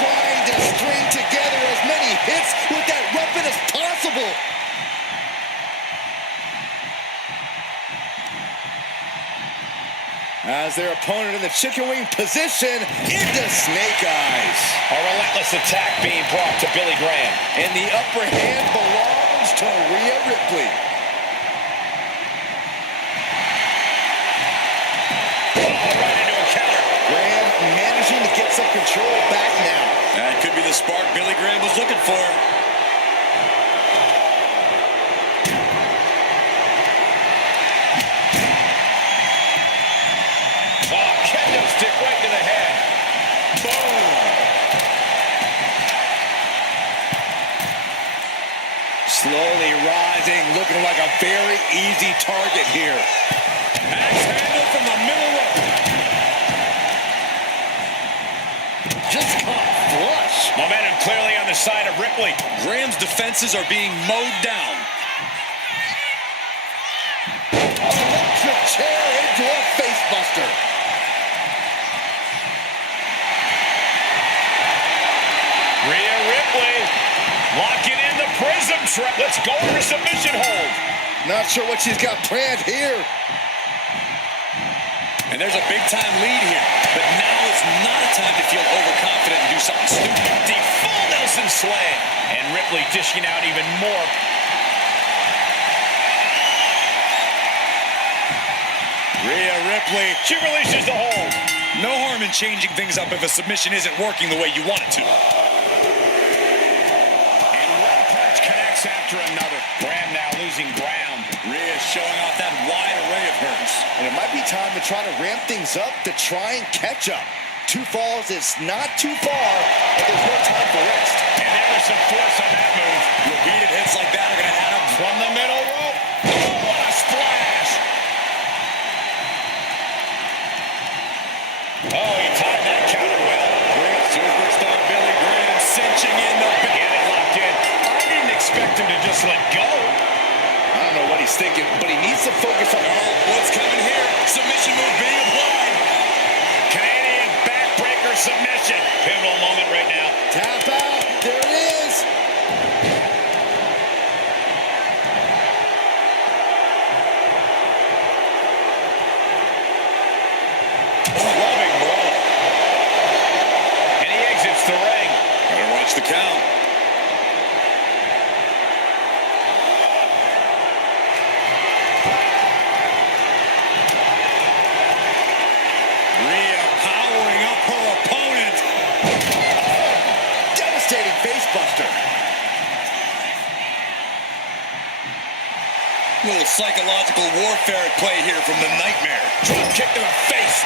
Trying to string together as many hits with that weapon as possible. As their opponent in the chicken wing position into snake eyes. A relentless attack being brought to Billy Graham. And the upper hand belongs to Rhea Ripley. Oh, right into a counter. Graham managing to get some control back now. That could be the spark Billy Graham was looking for. Oh, kendo stick right to the head. Boom. Slowly rising, looking like a very easy target here. Axe handle from the middle rope. Just caught flush. Momentum clearly on the side of Ripley. Graham's defenses are being mowed down. Electric chair into a facebuster. Rhea Ripley locking in the prism trap. Let's go for submission hold. Not sure what she's got planned here. And there's a big-time lead here. But now is not a time to feel overconfident and do something stupid. The full Nelson slam. And Ripley dishing out even more. Rhea Ripley. She releases the hold. No harm in changing things up if a submission isn't working the way you want it to. And one punch connects after another. Graham now losing ground. Rhea showing off that wide array of hers. And it might be time to try to ramp things up to try and catch up. 2 falls is not too far, but there's no time for rest. And there was some force on that move. Repeated hits like that are going to add up. From the middle rope. Oh, what a splash. Oh, he timed that counter well. Great superstar Billy Graham cinching in the back. Get it locked in. I didn't expect him to just let go. I don't know what he's thinking, but he needs to focus on What's coming here? Submission move being applied. Canadian backbreaker submission. Pivotal moment right now. Tap out. There it is. Loving blow. And he exits the ring. Better watch the count. Rhea powering up her opponent. Devastating face buster. A little psychological warfare at play here from the Nightmare. Drop kick to the face.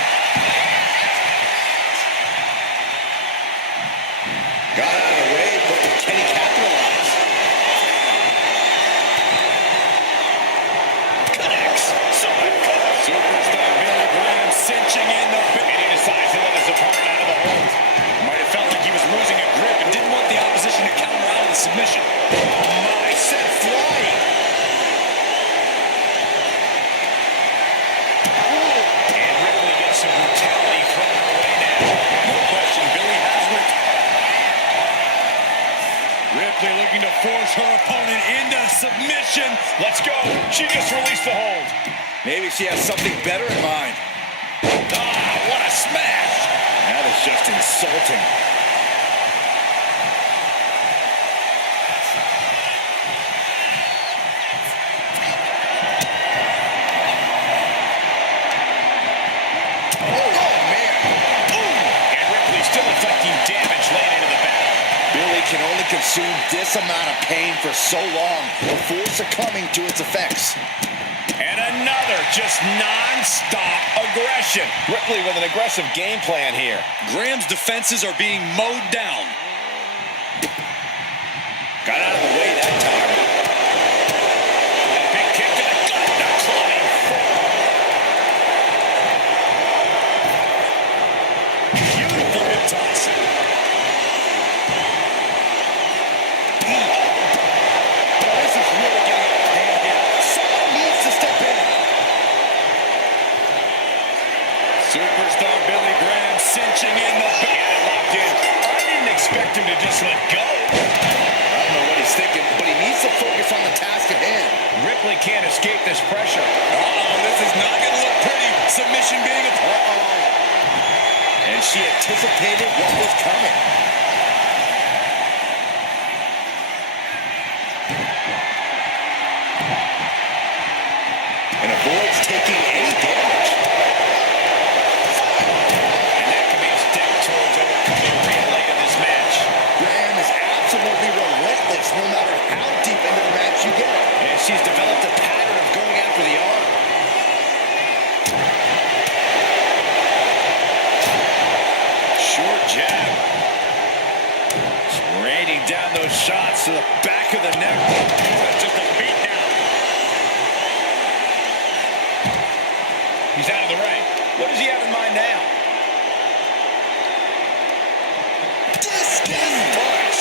Got out of the way, but can he capitalize? Connects. Solid cover. Superstar Billy Graham cinching in the And he decides to let his opponent out of the hold. Might have felt like he was losing a grip and didn't want the opposition to counter out of the submission. Oh my, sent flying. And Ripley gets some brutality thrown her way now. No question, Billy has it. Ripley looking to force her opponent into submission. Let's go. She just released the hold. Maybe she has something better in mind. Ah, what a smash. That is just insulting. And Ripley still inflicting damage late into the battle. Billy can only consume this amount of pain for so long before succumbing to its effects. And another just non-stop aggression. Ripley with an aggressive game plan here. Graham's defenses are being mowed down. Got out of the way that time. Big kick to the gut. The climbing forearm. Beautiful hip toss. This is really getting a pain here. Someone needs to step in. Superstar Billy Graham cinching in the He had it locked in. I didn't expect him to just let go. I don't know what he's thinking, but he needs to focus on the task at hand. Ripley can't escape this pressure. Uh-oh, this is not going to look pretty. Submission being applied. And she anticipated what was coming. And avoids taking any damage. And that can be a step towards overcoming Rhea late in this match. Graham is absolutely relentless no matter how deep into the match you get. And she's developed a pattern of going after the arm. Short jab. Just raining down those shots to the back of the neck. Just a beat down. He's out of the ring. What does he have in mind now? Discus punch.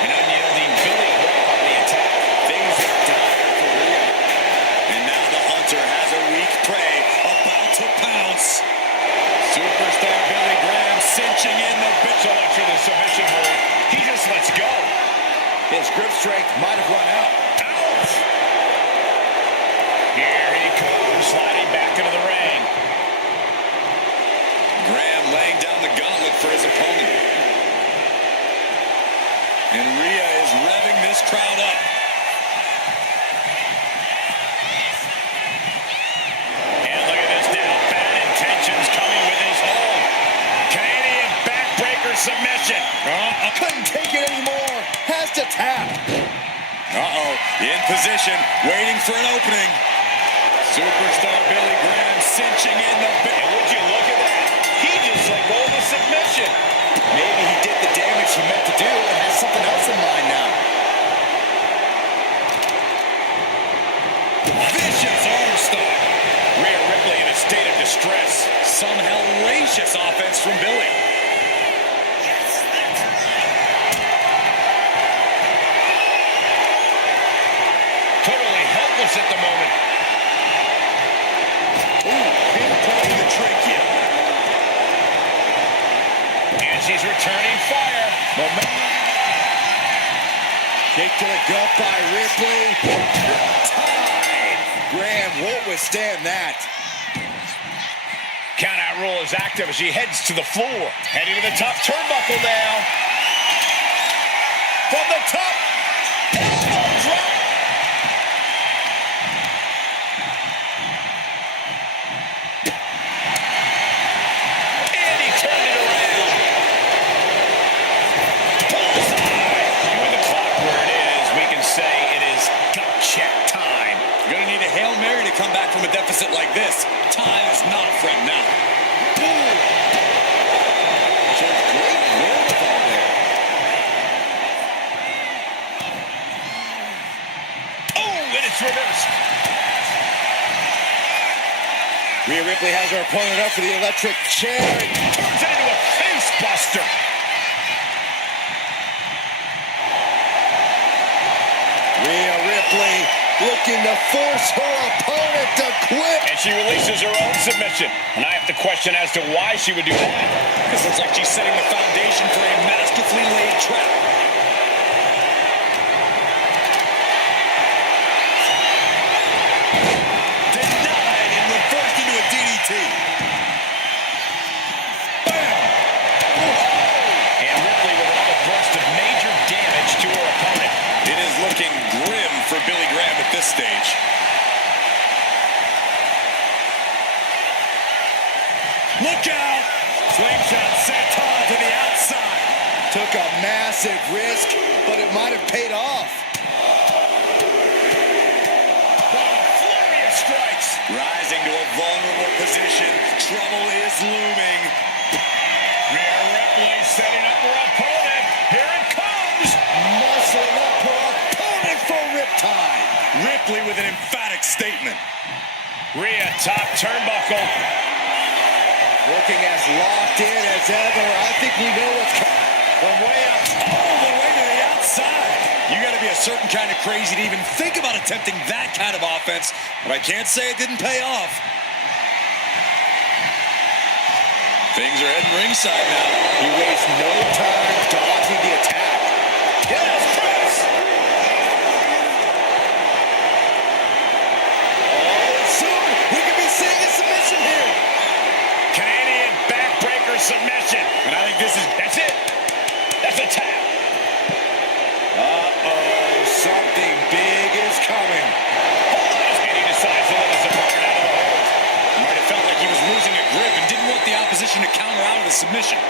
An unyielding Billy Graham on the attack. Things are dire for Rhea. And now the hunter has a weak prey about to pounce. Superstar Billy Graham cinching in the bit. So much for the submission hold. He just lets go. His grip strength might have run out. Ouch! Here he comes, sliding back into the ring. Graham laying down the gauntlet for his opponent. And Rhea is revving this crowd up. And look at this now. Bad intentions coming with his hold. Canadian backbreaker submission. Couldn't take it anymore. Has to tap. Uh-oh, in position, waiting for an opening. Superstar Billy Graham cinching in the bit. And would you look at that? He just let go of the submission. Maybe he did the damage he meant to do and has something else in mind now. Vicious arm stomp. Rhea Ripley in a state of distress. Some hellacious offense from Billy. reckless at the moment. Ooh, pinpointing the trachea. And she's returning fire. Kick to the gut by Ripley. Tied. Graham won't withstand that. Count-out rule is active as she heads to the floor. Heading to the top turnbuckle now. From the top. Elbow drop. And he turned it around. Bullseye. With the clock where it is, we can say it is gut check time. You're gonna need a Hail Mary to come back from a deficit like this. Time is not a friend now. Boom. Shows great wherewithal there. Oh, and it's reversed. Rhea Ripley has her opponent up for the electric chair. Turns it into a face buster. Rhea Ripley looking to force her opponent to quit. And she releases her own submission. And I have to question as to why she would do that. This looks like she's setting the foundation for a masterfully laid trap. Denied and reversed into a DDT. Bam! And Ripley with another burst of major damage to her opponent. It is looking grim for Billy Graham at this stage. Look out! Slingshot senton to the outside. Took a massive risk, but it might have paid off. Flurry of strikes. Rising to a vulnerable position. Trouble is looming. Rhea Ripley setting up her opponent. Here it comes. Muscling up her opponent for riptide. Ripley with an emphatic statement. Rhea top turnbuckle. Looking as locked in as ever. I think we know what's coming. From way up. All the way to the outside. You got to be a certain kind of crazy to even think about attempting that kind of offense. But I can't say it didn't pay off. Things are heading ringside now. He wastes no time dodging the attack. Yes, Chris. Oh, soon we could be seeing a submission here. Canadian backbreaker submission. And I think that's it. That's a tap. Uh-oh, something big is coming. And he decides to let his opponent out of the hold. He might have felt like he was losing a grip and didn't want the opposition to counter out of the submission.